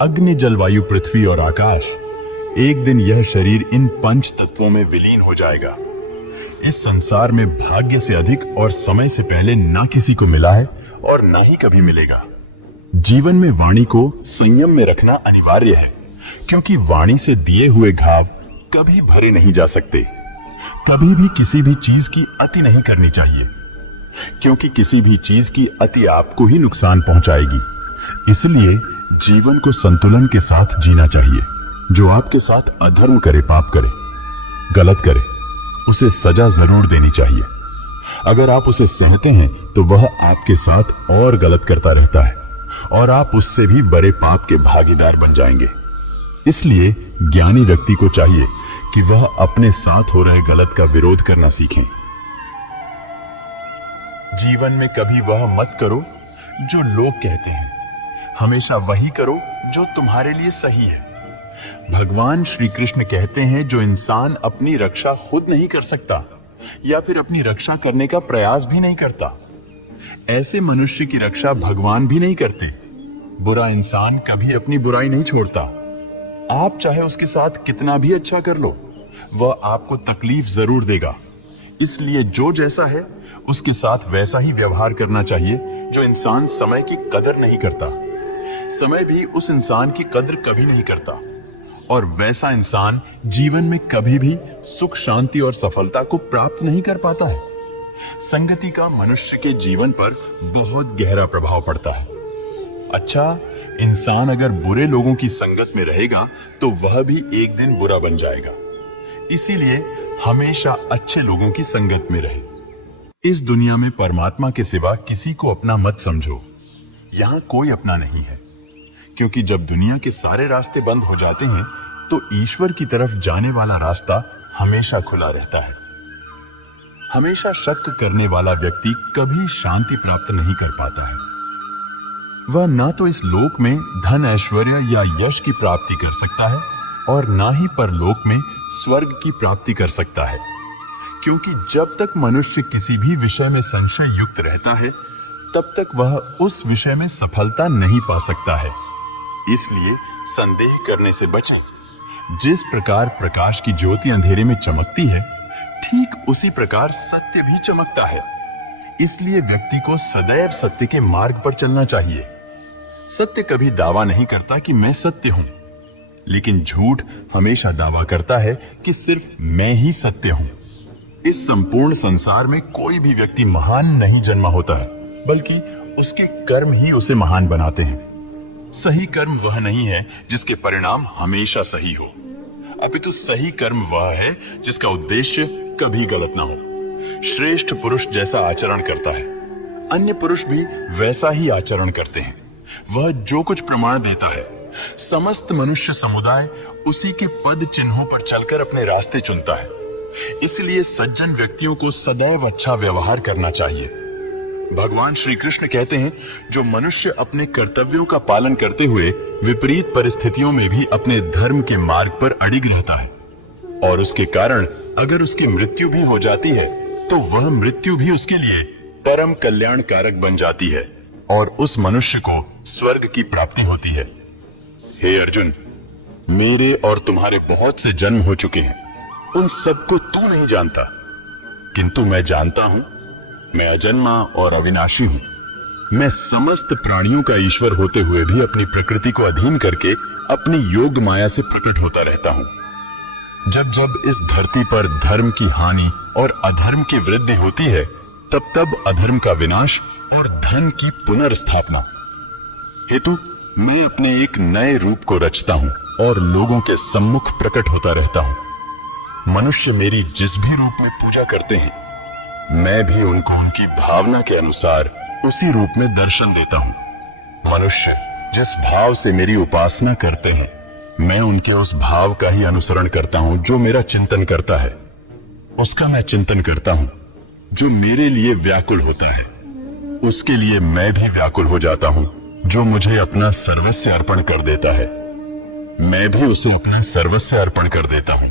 अग्नि, जल, वायु, पृथ्वी और आकाश। एक दिन यह शरीर इन 5 तत्वों में विलीन हो जाएगा। इस संसार में भाग्य से अधिक और समय से पहले ना किसी को मिला है और ना ही कभी मिलेगा। जीवन में वाणी को संयम में रखना अनिवार्य है, क्योंकि वाणी से दिए हुए घाव कभी भरे नहीं जा सकते। कभी भी किसी भी चीज की अति नहीं करनी चाहिए। क्योंकि किसी भी चीज की अति आपको ही नुकसान पहुंचाएगी। इसलिए जीवन को संतुलन के साथ जीना चाहिए। जो आपके साथ अधर्म करे, पाप करे, गलत करे, उसे सजा जरूर देनी चाहिए। अगर आप उसे सहते हैं तो वह आपके साथ और गलत करता रहता है और आप उससे भी बड़े पाप के भागीदार बन जाएंगे। इसलिए ज्ञानी व्यक्ति को चाहिए कि वह अपने साथ हो रहे गलत का विरोध करना सीखें। जीवन में कभी वह मत करो जो लोग कहते हैं, हमेशा वही करो जो तुम्हारे लिए सही है। भगवान श्री कृष्ण कहते हैं, जो इंसान अपनी रक्षा खुद नहीं कर सकता या फिर अपनी रक्षा करने का प्रयास भी नहीं करता, ऐसे मनुष्य की रक्षा भगवान भी नहीं करते। बुरा इंसान कभी अपनी बुराई नहीं छोड़ता। आप चाहे उसके साथ कितना भी अच्छा कर लो, वह आपको तकलीफ जरूर देगा। इसलिए जो जैसा है उसके साथ वैसा ही व्यवहार करना चाहिए। जो इंसान समय की कदर नहीं करता, समय भी उस इंसान की कदर कभी नहीं करता, और वैसा इंसान जीवन में कभी भी सुख, शांति और सफलता को प्राप्त नहीं कर पाता है। संगति का मनुष्य के जीवन पर बहुत गहरा प्रभाव पड़ता है। अच्छा इंसान अगर बुरे लोगों की संगत में रहेगा तो वह भी एक दिन बुरा बन जाएगा। इसीलिए हमेशा अच्छे लोगों की संगत में रहे। इस दुनिया में परमात्मा के सिवा किसी को अपना मत समझो। यहां कोई अपना नहीं है, क्योंकि जब दुनिया के सारे रास्ते बंद हो जाते हैं तो ईश्वर की तरफ जाने वाला रास्ता हमेशा खुला रहता है। हमेशा शक करने वाला व्यक्ति कभी शांति प्राप्त नहीं कर पाता है। वह ना तो इस लोक में धन, ऐश्वर्य या यश की प्राप्ति कर सकता है और ना ही परलोक में स्वर्ग की प्राप्ति कर सकता है, क्योंकि जब तक मनुष्य किसी भी विषय में संशय युक्त रहता है तब तक वह उस विषय में सफलता नहीं पा सकता है। इसलिए संदेह करने से बचें। जिस प्रकार प्रकाश की ज्योति अंधेरे में चमकती है, ठीक उसी प्रकार सत्य भी चमकता है। इसलिए व्यक्ति को सदैव सत्य के मार्ग पर चलना चाहिए। सत्य कभी दावा नहीं करता कि मैं सत्य हूं, लेकिन झूठ हमेशा दावा करता है कि सिर्फ मैं ही सत्य हूं। इस संपूर्ण संसार में कोई भी व्यक्ति महान नहीं जन्मा होता है, बल्कि उसके कर्म ही उसे महान बनाते हैं। सही कर्म वह नहीं है जिसके परिणाम हमेशा सही हो, अपितु सही कर्म वह है जिसका उद्देश्य कभी गलत ना हो। श्रेष्ठ पुरुष जैसा आचरण करता है, अन्य पुरुष भी वैसा ही आचरण करते हैं। वह जो कुछ प्रमाण देता है, समस्त मनुष्य समुदाय उसी के पद चिन्हों पर चलकर अपने रास्ते चुनता है। इसलिए सज्जन व्यक्तियों को सदैव अच्छा व्यवहार करना चाहिए। भगवान श्री कृष्ण कहते हैं, जो मनुष्य अपने कर्तव्यों का पालन करते हुए विपरीत परिस्थितियों में भी अपने धर्म के मार्ग पर अडिग रहता है और उसके कारण अगर उसकी मृत्यु भी हो जाती है तो वह मृत्यु भी उसके लिए परम कल्याण कारक बन जाती है और उस मनुष्य को स्वर्ग की प्राप्ति होती है। हे अर्जुन, मेरे और तुम्हारे बहुत से जन्म हो चुके हैं, उन सबको तू नहीं जानता, किंतु मैं जानता हूं। मैं अजन्मा और अविनाशी हूं। मैं समस्त प्राणियों का ईश्वर होते हुए भी अपनी प्रकृति को अधीन करके अपनी योग माया से प्रकट होता रहता हूं। जब जब इस धरती पर धर्म की हानि और अधर्म की वृद्धि होती है, तब तब अधर्म का विनाश और धर्म की पुनर्स्थापना हेतु मैं अपने एक नए रूप को रचता हूं और लोगों के सम्मुख प्रकट होता रहता हूं। मनुष्य मेरी जिस भी रूप में पूजा करते हैं, मैं भी उनको उनकी भावना के अनुसार उसी रूप में दर्शन देता हूं। मनुष्य जिस भाव से मेरी उपासना करते हैं, मैं उनके उस भाव का ही अनुसरण करता हूं। जो मेरा चिंतन करता है उसका मैं चिंतन करता हूं। जो मेरे लिए व्याकुल होता है उसके लिए मैं भी व्याकुल हो जाता हूं। जो मुझे अपना सर्वस्व अर्पण कर देता है, मैं भी उसे अपना सर्वस्व अर्पण कर देता हूं।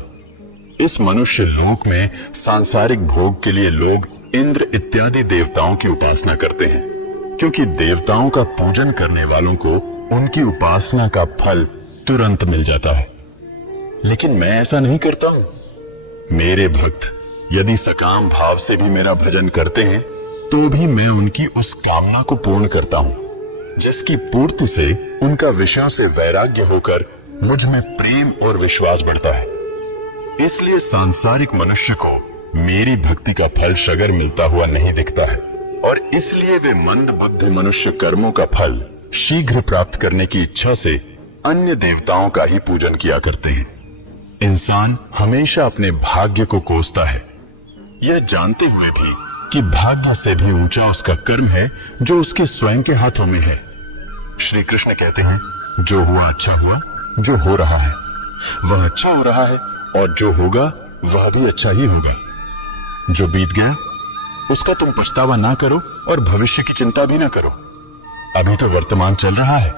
इस मनुष्य लोक में सांसारिक भोग के लिए लोग इंद्र इत्यादि देवताओं की उपासना करते हैं, क्योंकि देवताओं का पूजन करने वालों को उनकी उपासना का फल तुरंत मिल जाता है। लेकिन मैं ऐसा नहीं करता हूं। मेरे भक्त यदि सकाम भाव से भी मेरा भजन करते हैं तो भी मैं उनकी उस कामना को पूर्ण करता हूं, जिसकी पूर्ति से उनका विषयों से वैराग्य होकर मुझ में प्रेम और विश्वास बढ़ता है। इसलिए सांसारिक मनुष्य को मेरी भक्ति का फल शगर मिलता हुआ नहीं दिखता है। और इसलिए वे मंद बुद्धि मनुष्य कर्मों का फल शीघ्र प्राप्त करने की इच्छा से अन्य देवताओं का ही पूजन किया करते हैं। इंसान हमेशा अपने भाग्य को कोसता है, यह जानते हुए भी कि भाग्य से भी ऊंचा उसका कर्म है जो उसके स्वयं के हाथों में है। श्री कृष्ण कहते हैं, जो हुआ अच्छा हुआ, जो हो रहा है वह अच्छा हो रहा है, और जो होगा वह भी अच्छा ही होगा। जो बीत गया उसका तुम पछतावा ना करो और भविष्य की चिंता भी ना करो, अभी तो वर्तमान चल रहा है।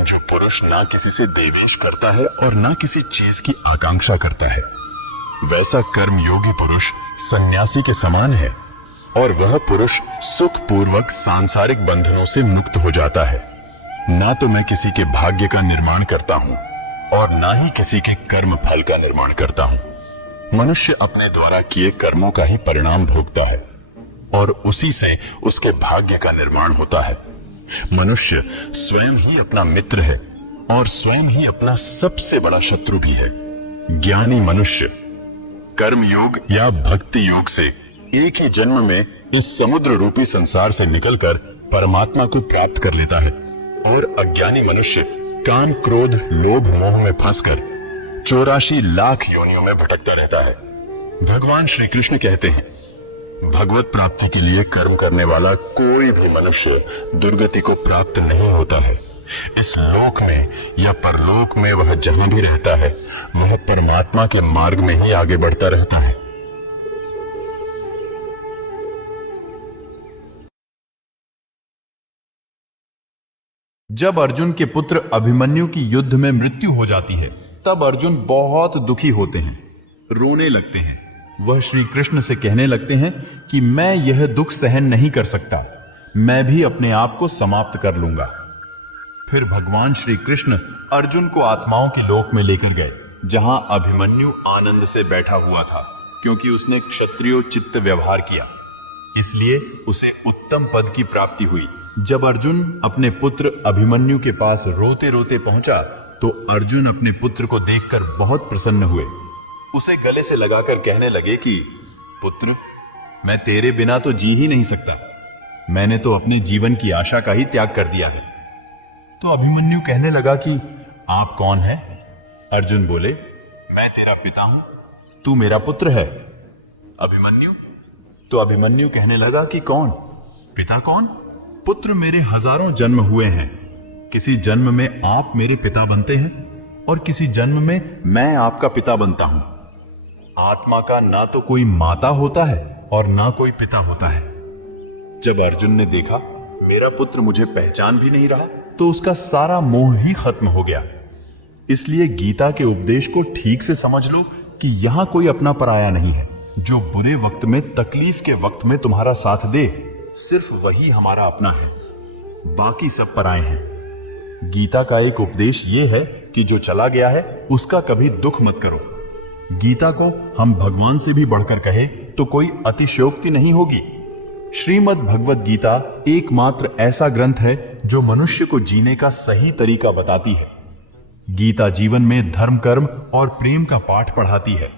जो पुरुष ना किसी से देवेश करता है और ना किसी चीज की आकांक्षा करता है, वैसा कर्म योगी पुरुष सन्यासी के समान है, और वह पुरुष सुखपूर्वक सांसारिक बंधनों से मुक्त हो जाता है। ना तो मैं किसी के भाग्य का निर्माण करता हूं और ना ही किसी के कर्म फल का निर्माण करता हूं। मनुष्य अपने द्वारा किए कर्मों का ही परिणाम भोगता है और उसी से उसके भाग्य का निर्माण होता है। मनुष्य स्वयं ही अपना मित्र है और स्वयं ही अपना सबसे बड़ा शत्रु भी है। ज्ञानी मनुष्य कर्म योग या भक्ति योग से एक ही जन्म में इस समुद्र रूपी संसार से निकलकर परमात्मा को प्राप्त कर लेता है, और अज्ञानी मनुष्य काम क्रोध लोभ मोह में फंसकर 84 लाख योनियों में भटकता रहता है। भगवान श्री कृष्ण कहते हैं, भगवत प्राप्ति के लिए कर्म करने वाला कोई भी मनुष्य दुर्गति को प्राप्त नहीं होता है। इस लोक में या परलोक में वह जहां भी रहता है, वह परमात्मा के मार्ग में ही आगे बढ़ता रहता है। जब अर्जुन के पुत्र अभिमन्यु की युद्ध में मृत्यु हो जाती है, तब अर्जुन बहुत दुखी होते हैं, रोने लगते हैं। वह श्री कृष्ण से कहने लगते हैं कि मैं यह दुख सहन नहीं कर सकता, मैं भी अपने आप को समाप्त कर लूंगा। फिर भगवान श्री कृष्ण अर्जुन को आत्माओं के लोक में लेकर गए, जहां अभिमन्यु आनंद से बैठा हुआ था, क्योंकि उसने क्षत्रियोचित व्यवहार किया, इसलिए उसे उत्तम पद की प्राप्ति हुई। जब अर्जुन अपने पुत्र अभिमन्यु के पास रोते रोते पहुंचा, तो अर्जुन अपने पुत्र को देखकर बहुत प्रसन्न हुए। उसे गले से लगाकर कहने लगे कि पुत्र, मैं तेरे बिना तो जी ही नहीं सकता, मैंने तो अपने जीवन की आशा का ही त्याग कर दिया है। तो अभिमन्यु कहने लगा कि आप कौन हैं? अर्जुन बोले, मैं तेरा पिता हूं, तू मेरा पुत्र है। अभिमन्यु तो अभिमन्यु कहने लगा कि कौन? पिता कौन? पुत्र मेरे हजारों जन्म हुए हैं, किसी जन्म में आप मेरे पिता बनते हैं और किसी जन्म में मैं आपका पिता बनता हूं। आत्मा का ना तो कोई माता होता है और ना कोई पिता होता है। जब अर्जुन ने देखा मेरा पुत्र मुझे पहचान भी नहीं रहा, तो उसका सारा मोह ही खत्म हो गया। इसलिए गीता के उपदेश को ठीक से समझ लो कि यहां कोई अपना पराया नहीं है। जो बुरे वक्त में, तकलीफ के वक्त में तुम्हारा साथ दे, सिर्फ वही हमारा अपना है, बाकी सब पराए हैं। गीता का एक उपदेश यह है कि जो चला गया है उसका कभी दुख मत करो। गीता को हम भगवान से भी बढ़कर कहे तो कोई अतिशयोक्ति नहीं होगी। श्रीमद् भगवद गीता एकमात्र ऐसा ग्रंथ है जो मनुष्य को जीने का सही तरीका बताती है। गीता जीवन में धर्म, कर्म और प्रेम का पाठ पढ़ाती है।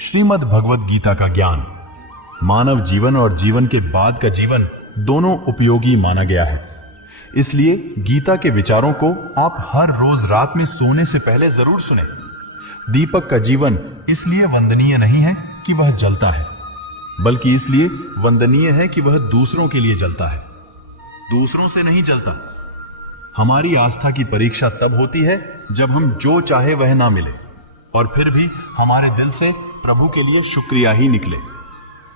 श्रीमद् भगवद गीता का ज्ञान मानव जीवन और जीवन के बाद का जीवन दोनों उपयोगी माना गया है। इसलिए गीता के विचारों को आप हर रोज रात में सोने से पहले जरूर सुने। दीपक का जीवन इसलिए वंदनीय नहीं है कि वह जलता है, बल्कि इसलिए वंदनीय है कि वह दूसरों के लिए जलता है, दूसरों से नहीं जलता। हमारी आस्था की परीक्षा तब होती है जब हम जो चाहे वह ना मिले और फिर भी हमारे दिल से प्रभु के लिए शुक्रिया ही निकले।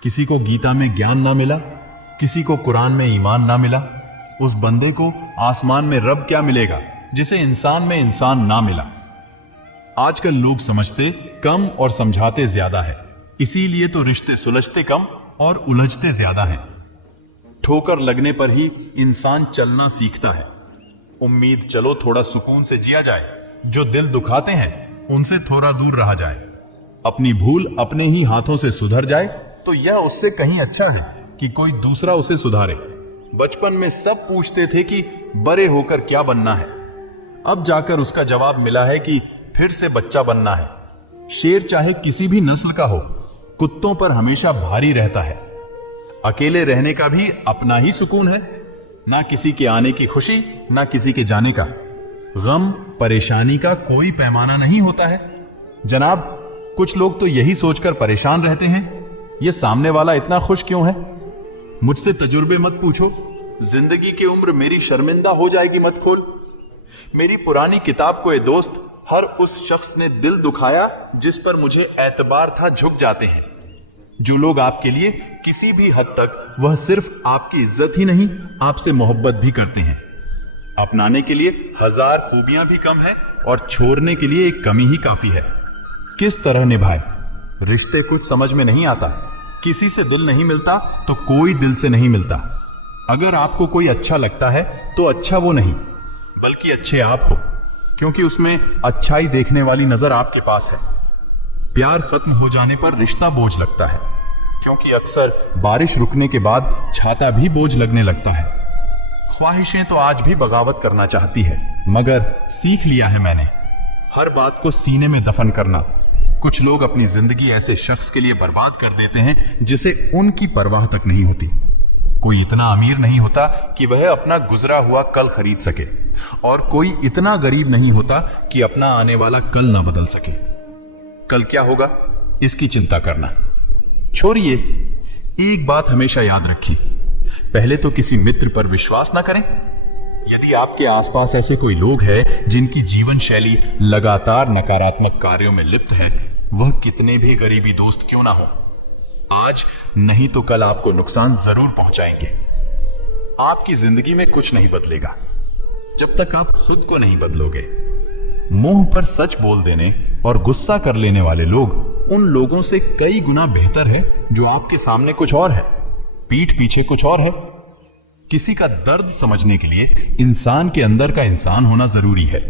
किसी को गीता में ज्ञान ना मिला, किसी को कुरान में ईमान ना मिला, उस बंदे को आसमान में रब क्या मिलेगा जिसे इंसान में इंसान ना मिला। आजकल लोग समझते कम और समझाते ज्यादा है, इसीलिए तो रिश्ते सुलझते कम और उलझते ज्यादा हैं। ठोकर लगने पर ही इंसान चलना सीखता है। उम्मीद चलो थोड़ा सुकून से जिया जाए, जो दिल दुखाते हैं उनसे थोड़ा दूर रहा जाए। अपनी भूल अपने ही हाथों से सुधर जाए तो यह उससे कहीं अच्छा है कि कोई दूसरा उसे सुधारे। बचपन में सब पूछते थे कि बड़े होकर क्या बनना है, अब जाकर उसका जवाब मिला है कि फिर से बच्चा बनना है। शेर चाहे किसी भी नस्ल का हो, कुत्तों पर हमेशा भारी रहता है। अकेले रहने का भी अपना ही सुकून है। ना किसी के आने की खुशी, ना किसी के जाने का। गम परेशानी का कोई पैमाना नहीं होता है। जनाब, कुछ लोग तो यही सोचकर परेशान रहते हैं, ये सामने वाला इतना खुश क्यों है। मुझसे तजुर्बे मत पूछो, जिंदगी की उम्र मेरी शर्मिंदा हो जाएगी मत खोल। मेरी पुरानी किताब को ए दोस्त हर उस शख्स ने दिल दुखाया जिस पर मुझे एतबार था झुक जाते हैं। जो लोग आपके लिए किसी भी हद तक वह सिर्फ आपकी इज्जत ही नहीं आपसे मोहब्बत भी करते हैं। अपनाने के लिए 1000 खूबियां भी कम है और छोड़ने के लिए एक कमी ही काफी है। किस तरह निभाए रिश्ते कुछ समझ में नहीं आता। किसी से दिल नहीं मिलता तो कोई दिल से नहीं मिलता। अगर आपको कोई अच्छा लगता है तो अच्छा वो नहीं बल्कि अच्छे आप हो, क्योंकि उसमें अच्छाई देखने वाली नजर आपके पास है। प्यार खत्म हो जाने पर रिश्ता बोझ लगता है, क्योंकि अक्सर बारिश रुकने के बाद छाता भी बोझ लगने लगता है। ख्वाहिशें तो आज भी बगावत करना चाहती है, मगर सीख लिया है मैंने हर बात को सीने में दफन करना। कुछ लोग अपनी जिंदगी ऐसे शख्स के लिए बर्बाद कर देते हैं जिसे उनकी परवाह तक नहीं होती। कोई इतना अमीर नहीं होता कि वह अपना गुजरा हुआ कल खरीद सके, और कोई इतना गरीब नहीं होता कि अपना आने वाला कल ना बदल सके। कल क्या होगा इसकी चिंता करना छोड़िए। एक बात हमेशा याद रखें, पहले तो किसी मित्र पर विश्वास ना करें। यदि आपके आसपास ऐसे कोई लोग हैं जिनकी जीवन शैली लगातार नकारात्मक कार्यों में लिप्त है, वह कितने भी गरीबी दोस्त क्यों ना हो, आज नहीं तो कल आपको नुकसान जरूर पहुंचाएंगे। आपकी जिंदगी में कुछ नहीं बदलेगा जब तक आप खुद को नहीं बदलोगे। मुंह पर सच बोल देने और गुस्सा कर लेने वाले लोग उन लोगों से कई गुना बेहतर है जो आपके सामने कुछ और है, पीठ पीछे कुछ और है। किसी का दर्द समझने के लिए इंसान के अंदर का इंसान होना जरूरी है।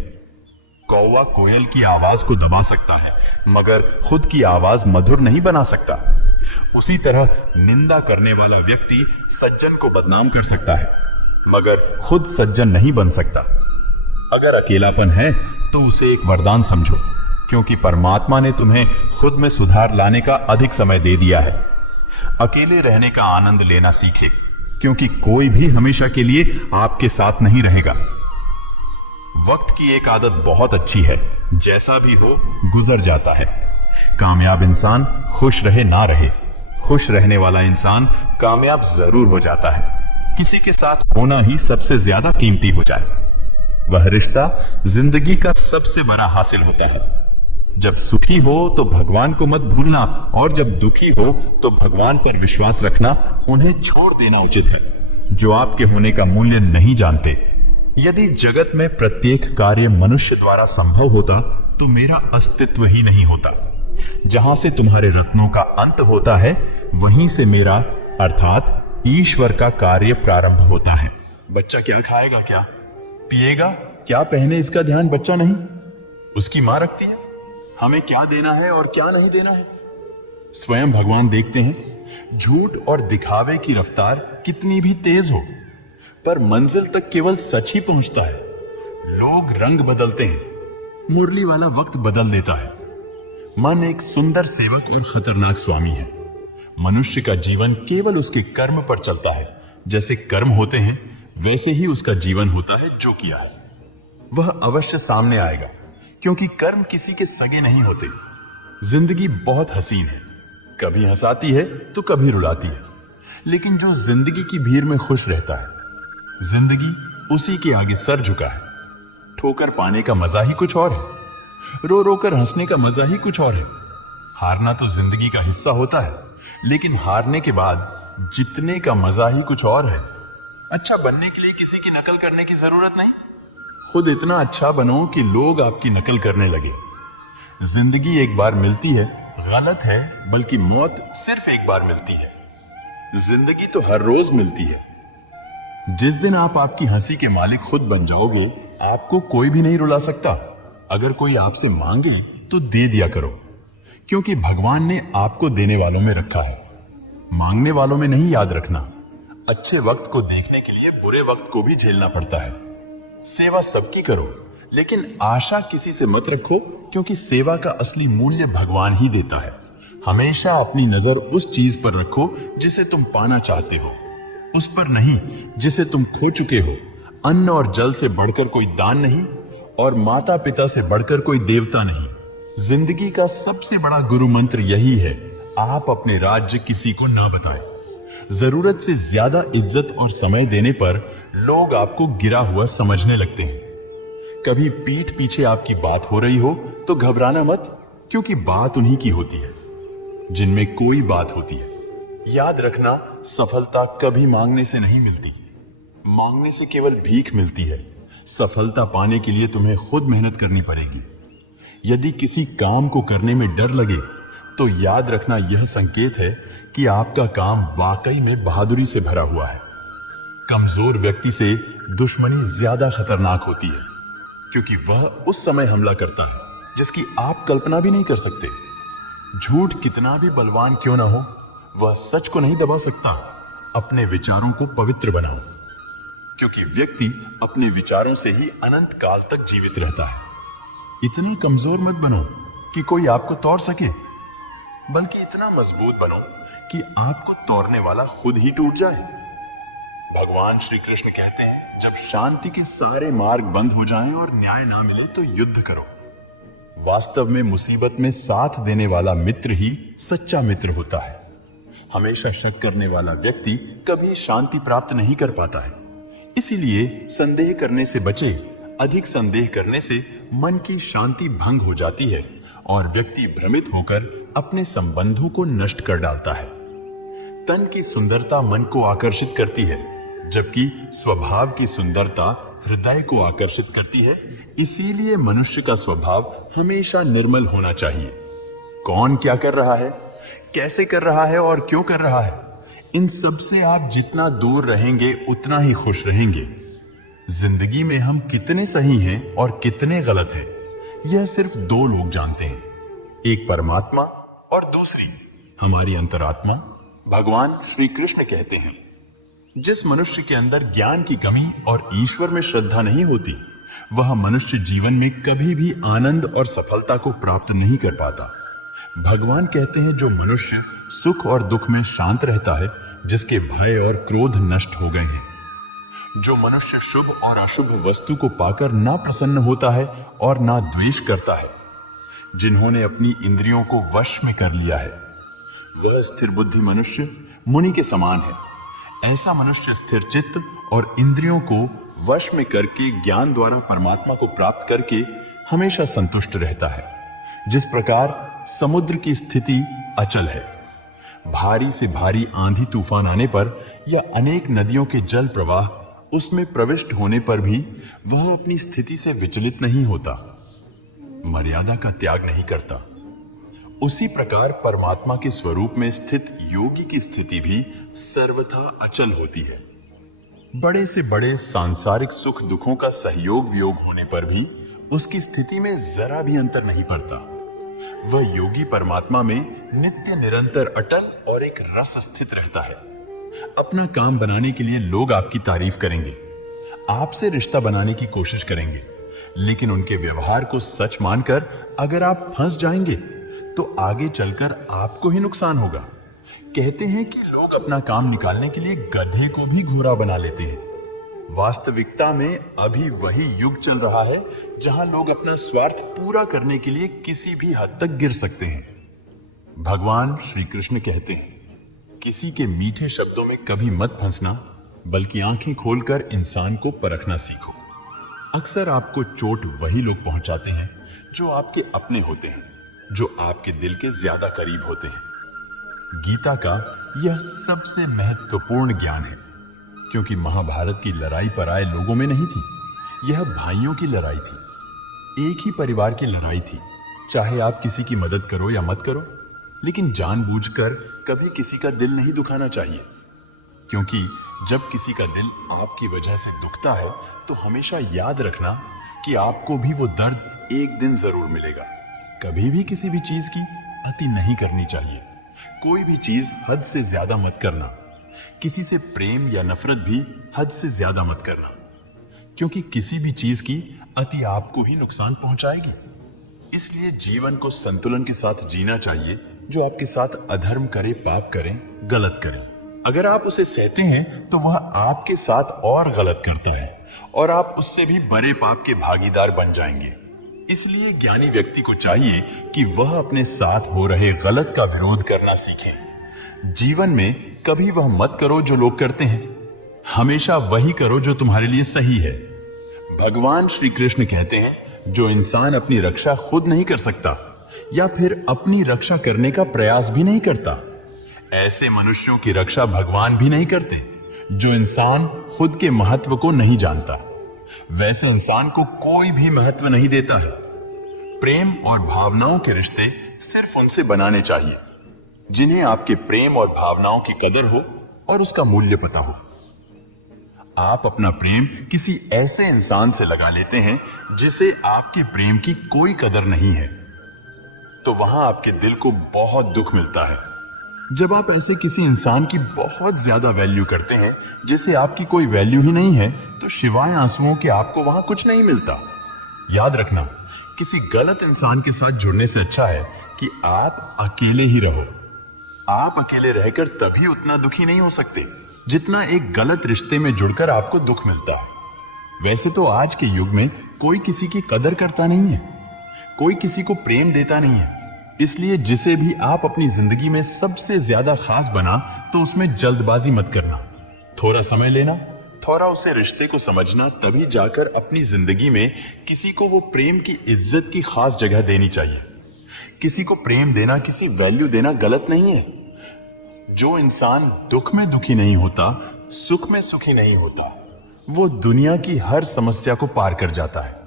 कौवा कोयल की आवाज को दबा सकता है, मगर खुद की आवाज मधुर नहीं बना सकता। उसी तरह निंदा करने वाला व्यक्ति सज्जन को बदनाम कर सकता है, मगर खुद सज्जन नहीं बन सकता। अगर अकेलापन है तो उसे एक वरदान समझो, क्योंकि परमात्मा ने तुम्हें खुद में सुधार लाने का अधिक समय दे दिया है। अकेले रहने का आनंद लेना सीखे, क्योंकि कोई भी हमेशा के लिए आपके साथ नहीं रहेगा। वक्त की एक आदत बहुत अच्छी है, जैसा भी हो गुजर जाता है। कामयाब इंसान खुश रहे ना रहे, खुश रहने वाला इंसान कामयाब जरूर हो जाता है। किसी के साथ होना ही सबसे ज्यादा कीमती हो जाए, वह रिश्ता जिंदगी का सबसे बड़ा हासिल होता है। जब सुखी हो तो भगवान को मत भूलना, और जब दुखी हो तो भगवान पर विश्वास रखना, उन्हें छोड़ देना उचित है जो आपके होने का मूल्य नहीं जानते। यदि जगत में प्रत्येक कार्य मनुष्य द्वारा संभव होता तो मेरा अस्तित्व ही नहीं होता। जहां से तुम्हारे रत्नों का अंत होता है, वहीं से मेरा अर्थात ईश्वर का कार्य प्रारंभ होता है। बच्चा क्या खाएगा, क्या पिएगा, क्या पहने, इसका ध्यान बच्चा नहीं, उसकी मां रखती है। हमें क्या देना है और क्या नहीं देना है स्वयं भगवान देखते हैं। झूठ और दिखावे की रफ्तार कितनी भी तेज हो, पर मंजिल तक केवल सच ही पहुंचता है। लोग रंग बदलते हैं, मुरली वाला वक्त बदल देता है। मन एक सुंदर सेवक और खतरनाक स्वामी है। मनुष्य का जीवन केवल उसके कर्म पर चलता है। जैसे कर्म होते हैं वैसे ही उसका जीवन होता है। जो किया है वह अवश्य सामने आएगा, क्योंकि कर्म किसी के सगे नहीं होते। जिंदगी बहुत हसीन है, कभी हंसाती है तो कभी रुलाती है, लेकिन जो जिंदगी की भीड़ में खुश रहता है, जिंदगी उसी के आगे सर झुका है। ठोकर पाने का मजा ही कुछ और है, रो रो कर हंसने का मजा ही कुछ और है। हारना तो जिंदगी का हिस्सा होता है, लेकिन हारने के बाद जीतने का मजा ही कुछ और है। अच्छा बनने के लिए किसी की नकल करने की जरूरत नहीं, खुद इतना अच्छा बनो कि लोग आपकी नकल करने लगे। जिंदगी एक बार मिलती है, गलत है, बल्कि मौत सिर्फ एक बार मिलती है। जिंदगी तो हर रोज मिलती है। जिस दिन आप आपकी हंसी के मालिक खुद बन जाओगे, आपको कोई भी नहीं रुला सकता। अगर कोई आपसे मांगे तो दे दिया करो, क्योंकि भगवान ने आपको देने वालों में रखा है, मांगने वालों में नहीं। याद रखना, अच्छे वक्त को देखने के लिए बुरे वक्त को भी झेलना पड़ता है। सेवा सबकी करो, लेकिन आशा किसी से मत रखो, क्योंकि सेवा का असली मूल्य भगवान ही देता है। हमेशा अपनी नजर उस चीज पर रखो जिसे तुम पाना चाहते हो, उस पर नहीं जिसे तुम खो चुके हो। अन्न और जल से बढ़कर कोई दान नहीं और माता पिता से बढ़कर कोई देवता नहीं। जिंदगी का सबसे बड़ा गुरु मंत्र यही है, आप अपने राज्य किसी को ना बताएं। जरूरत से ज्यादा इज्जत और समय देने पर लोग आपको गिरा हुआ समझने लगते हैं। कभी पीठ पीछे आपकी बात हो रही हो तो घबराना मत, क्योंकि बात उन्हीं की होती है जिनमें कोई बात होती है। याद रखना, सफलता कभी मांगने से नहीं मिलती, मांगने से केवल भीख मिलती है। सफलता पाने के लिए तुम्हें खुद मेहनत करनी पड़ेगी। यदि किसी काम को करने में डर लगे तो याद रखना, यह संकेत है कि आपका काम वाकई में बहादुरी से भरा हुआ है। कमजोर व्यक्ति से दुश्मनी ज्यादा खतरनाक होती है, क्योंकि वह उस समय हमला करता है जिसकी आप कल्पना भी नहीं कर सकते। झूठ कितना भी बलवान क्यों ना हो, वह सच को नहीं दबा सकता। अपने विचारों को पवित्र बनाओ, क्योंकि व्यक्ति अपने विचारों से ही अनंत काल तक जीवित रहता है। इतने कमजोर मत बनो कि कोई आपको तोड़ सके, बल्कि इतना मजबूत बनो कि आपको तोड़ने वाला खुद ही टूट जाए। भगवान श्री कृष्ण कहते हैं, जब शांति के सारे मार्ग बंद हो जाएं और न्याय ना मिले तो युद्ध करो। वास्तव में मुसीबत में साथ देने वाला मित्र ही सच्चा मित्र होता है। हमेशा शक करने वाला व्यक्ति कभी शांति प्राप्त नहीं कर पाता है। इसीलिए संदेह करने से बचे। अधिक संदेह करने से मन की शांति भंग हो जाती है और व्यक्ति भ्रमित होकर अपने संबंधों को नष्ट कर डालता है। तन की सुंदरता मन को आकर्षित करती है, जबकि स्वभाव की सुंदरता हृदय को आकर्षित करती है। इसीलिए मनुष्य का स्वभाव हमेशा निर्मल होना चाहिए। कौन क्या कर रहा है, कैसे कर रहा है और क्यों कर रहा है, इन सब से आप जितना दूर रहेंगे उतना ही खुश रहेंगे। जिंदगी में हम कितने सही हैं और कितने गलत हैं, यह सिर्फ दो लोग जानते हैं, एक परमात्मा और दूसरी हमारी अंतरात्मा। भगवान श्री कृष्ण कहते हैं, जिस मनुष्य के अंदर ज्ञान की कमी और ईश्वर में श्रद्धा नहीं होती, वह मनुष्य जीवन में कभी भी आनंद और सफलता को प्राप्त नहीं कर पाता। भगवान कहते हैं, जो मनुष्य सुख और दुख में शांत रहता है, जिसके भय और क्रोध नष्ट हो गए हैं, जो मनुष्य शुभ और अशुभ वस्तु को पाकर ना प्रसन्न होता है और ना द्वेष करता है, जिन्होंने अपनी इंद्रियों को वश में कर लिया है, वह स्थिर बुद्धि मनुष्य मुनि के समान है। ऐसा मनुष्य स्थिर चित्त और इंद्रियों को वश में करके ज्ञान द्वारा परमात्मा को प्राप्त करके हमेशा संतुष्ट रहता है। जिस प्रकार समुद्र की स्थिति अचल है, भारी से भारी आंधी तूफान आने पर या अनेक नदियों के जल प्रवाह उसमें प्रविष्ट होने पर भी वह अपनी स्थिति से विचलित नहीं होता, मर्यादा का त्याग नहीं करता। उसी प्रकार परमात्मा के स्वरूप में स्थित योगी की स्थिति भी सर्वथा अचल होती है। बड़े से बड़े सांसारिक सुख दुखों का सहयोग वियोग होने पर भी उसकी स्थिति में जरा भी अंतर नहीं पड़ता। वह योगी परमात्मा में नित्य निरंतर अटल और एक रस स्थित रहता है। अपना काम बनाने के लिए लोग आपकी तारीफ करेंगे, आपसे रिश्ता बनाने की कोशिश करेंगे, लेकिन उनके व्यवहार को सच मानकर अगर आप फंस जाएंगे तो आगे चलकर आपको ही नुकसान होगा। कहते हैं कि लोग अपना काम निकालने के लिए गधे को भी घोड़ा बना लेते हैं। वास्तविकता में अभी वही युग चल रहा है जहां लोग अपना स्वार्थ पूरा करने के लिए किसी भी हद तक गिर सकते हैं। भगवान श्री कृष्ण कहते हैं, किसी के मीठे शब्दों में कभी मत फंसना, बल्कि आंखें खोलकर इंसान को परखना सीखो। अक्सर आपको चोट वही लोग पहुंचाते हैं जो आपके अपने होते हैं, जो आपके दिल के ज्यादा करीब होते हैं। गीता का यह सबसे महत्वपूर्ण ज्ञान है, क्योंकि महाभारत की लड़ाई पर आए लोगों में नहीं थी, यह भाइयों की लड़ाई थी, एक ही परिवार की लड़ाई थी। चाहे आप किसी की मदद करो या मत करो, लेकिन जानबूझकर कभी किसी का दिल नहीं दुखाना चाहिए, क्योंकि जब किसी का दिल आपकी वजह से दुखता है तो हमेशा याद रखना कि आपको भी वो दर्द एक दिन जरूर मिलेगा। कभी भी किसी भी चीज की अति नहीं करनी चाहिए। कोई भी चीज हद से ज्यादा मत करना। किसी से प्रेम या नफरत भी हद से ज्यादा मत करना, क्योंकि किसी भी चीज की अति आपको ही नुकसान पहुंचाएगी। इसलिए जीवन को संतुलन के साथ जीना चाहिए जो आपके साथ अधर्म करे, पाप करें, गलत करें। अगर आप उसे सहते हैं तो वह आपके साथ और गलत करता है और आप उससे भी बड़े पाप के भागीदार बन जाएंगे। इसलिए ज्ञानी व्यक्ति को चाहिए कि वह अपने साथ हो रहे गलत का विरोध करना सीखें। जीवन में कभी वह मत करो जो लोग करते हैं, हमेशा वही करो जो तुम्हारे लिए सही है। भगवान श्री कृष्ण कहते हैं, जो इंसान अपनी रक्षा खुद नहीं कर सकता या फिर अपनी रक्षा करने का प्रयास भी नहीं करता, ऐसे मनुष्यों की रक्षा भगवान भी नहीं करते। जो इंसान खुद के महत्व को नहीं जानता, वैसे इंसान को कोई भी महत्व नहीं देता है। प्रेम और भावनाओं के रिश्ते सिर्फ उनसे बनाने चाहिए जिन्हें आपके प्रेम और भावनाओं की कदर हो और उसका मूल्य पता हो। आप अपना प्रेम किसी ऐसे इंसान से लगा लेते हैं जिसे आपके प्रेम की कोई कदर नहीं है, तो वहां आपके दिल को बहुत दुख मिलता है। जब आप ऐसे किसी इंसान की बहुत ज्यादा वैल्यू करते हैं जिसे आपकी कोई वैल्यू ही नहीं है, तो सिवाय आंसुओं के आपको वहां कुछ नहीं मिलता। याद रखना, किसी गलत इंसान के साथ जुड़ने से अच्छा है कि आप अकेले ही रहो। आप अकेले रहकर तभी उतना दुखी नहीं हो सकते जितना एक गलत रिश्ते में जुड़कर आपको दुख मिलता है। वैसे तो आज के युग में कोई किसी की कदर करता नहीं है, कोई किसी को प्रेम देता नहीं है। इसलिए जिसे भी आप अपनी जिंदगी में सबसे ज्यादा खास बना, तो उसमें जल्दबाजी मत करना। थोड़ा समय लेना, थोड़ा उसे रिश्ते को समझना, तभी जाकर अपनी जिंदगी में किसी को वो प्रेम की इज्जत की खास जगह देनी चाहिए। किसी को प्रेम देना, किसी वैल्यू देना गलत नहीं है। जो इंसान दुख में दुखी नहीं होता, सुख में सुखी नहीं होता, वो दुनिया की हर समस्या को पार कर जाता है।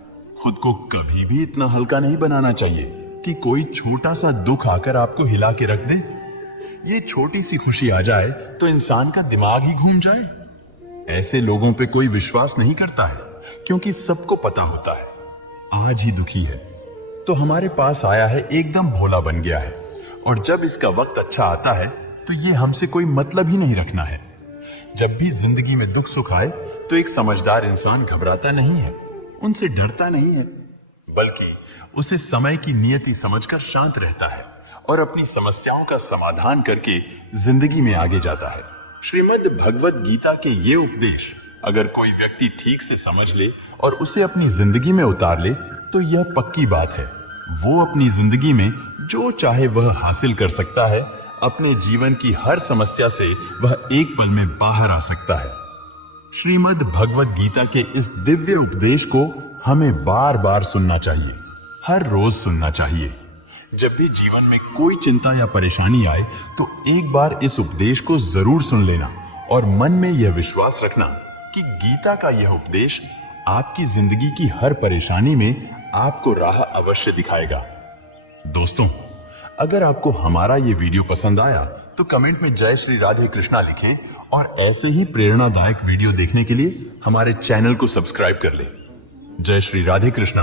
खुद को कभी भी इतना हल्का नहीं बनाना चाहिए कि कोई छोटा सा दुख आकर आपको हिला के रख दे। ये छोटी सी खुशी आ जाए तो इंसान का दिमाग ही घूम जाए। ऐसे लोगों पे कोई विश्वास नहीं करता है, क्योंकि सबको पता होता है आज ही दुखी है तो हमारे पास आया है, एकदम भोला बन गया है, और जब इसका वक्त अच्छा आता है तो ये हमसे कोई मतलब ही नहीं रखना है। जब भी जिंदगी में दुख सुख आए तो एक समझदार इंसान घबराता नहीं है, उनसे डरता नहीं है, बल्कि उसे समय की नियति समझकर शांत रहता है और अपनी समस्याओं का समाधान करके जिंदगी में आगे जाता है। श्रीमद् भगवत गीता के ये उपदेश अगर कोई व्यक्ति ठीक से समझ ले और उसे अपनी जिंदगी में उतार ले, तो यह पक्की बात है, वो अपनी जिंदगी में जो चाहे वह हासिल कर सकता है। अपने जीवन की हर समस्या से वह एक पल में बाहर आ सकता है। श्रीमद् भगवत गीता के इस दिव्य उपदेश को हमें बार बार सुनना चाहिए, हर रोज सुनना चाहिए। जब भी जीवन में कोई चिंता या परेशानी आए तो एक बार इस उपदेश को जरूर सुन लेना और मन में यह विश्वास रखना कि गीता का यह उपदेश आपकी जिंदगी की हर परेशानी में आपको राह अवश्य दिखाएगा। दोस्तों, अगर आपको हमारा ये वीडियो पसंद आया तो कमेंट में जय श्री राधे कृष्णा लिखें और ऐसे ही प्रेरणादायक वीडियो देखने के लिए हमारे चैनल को सब्सक्राइब कर लें। जय श्री राधे कृष्णा।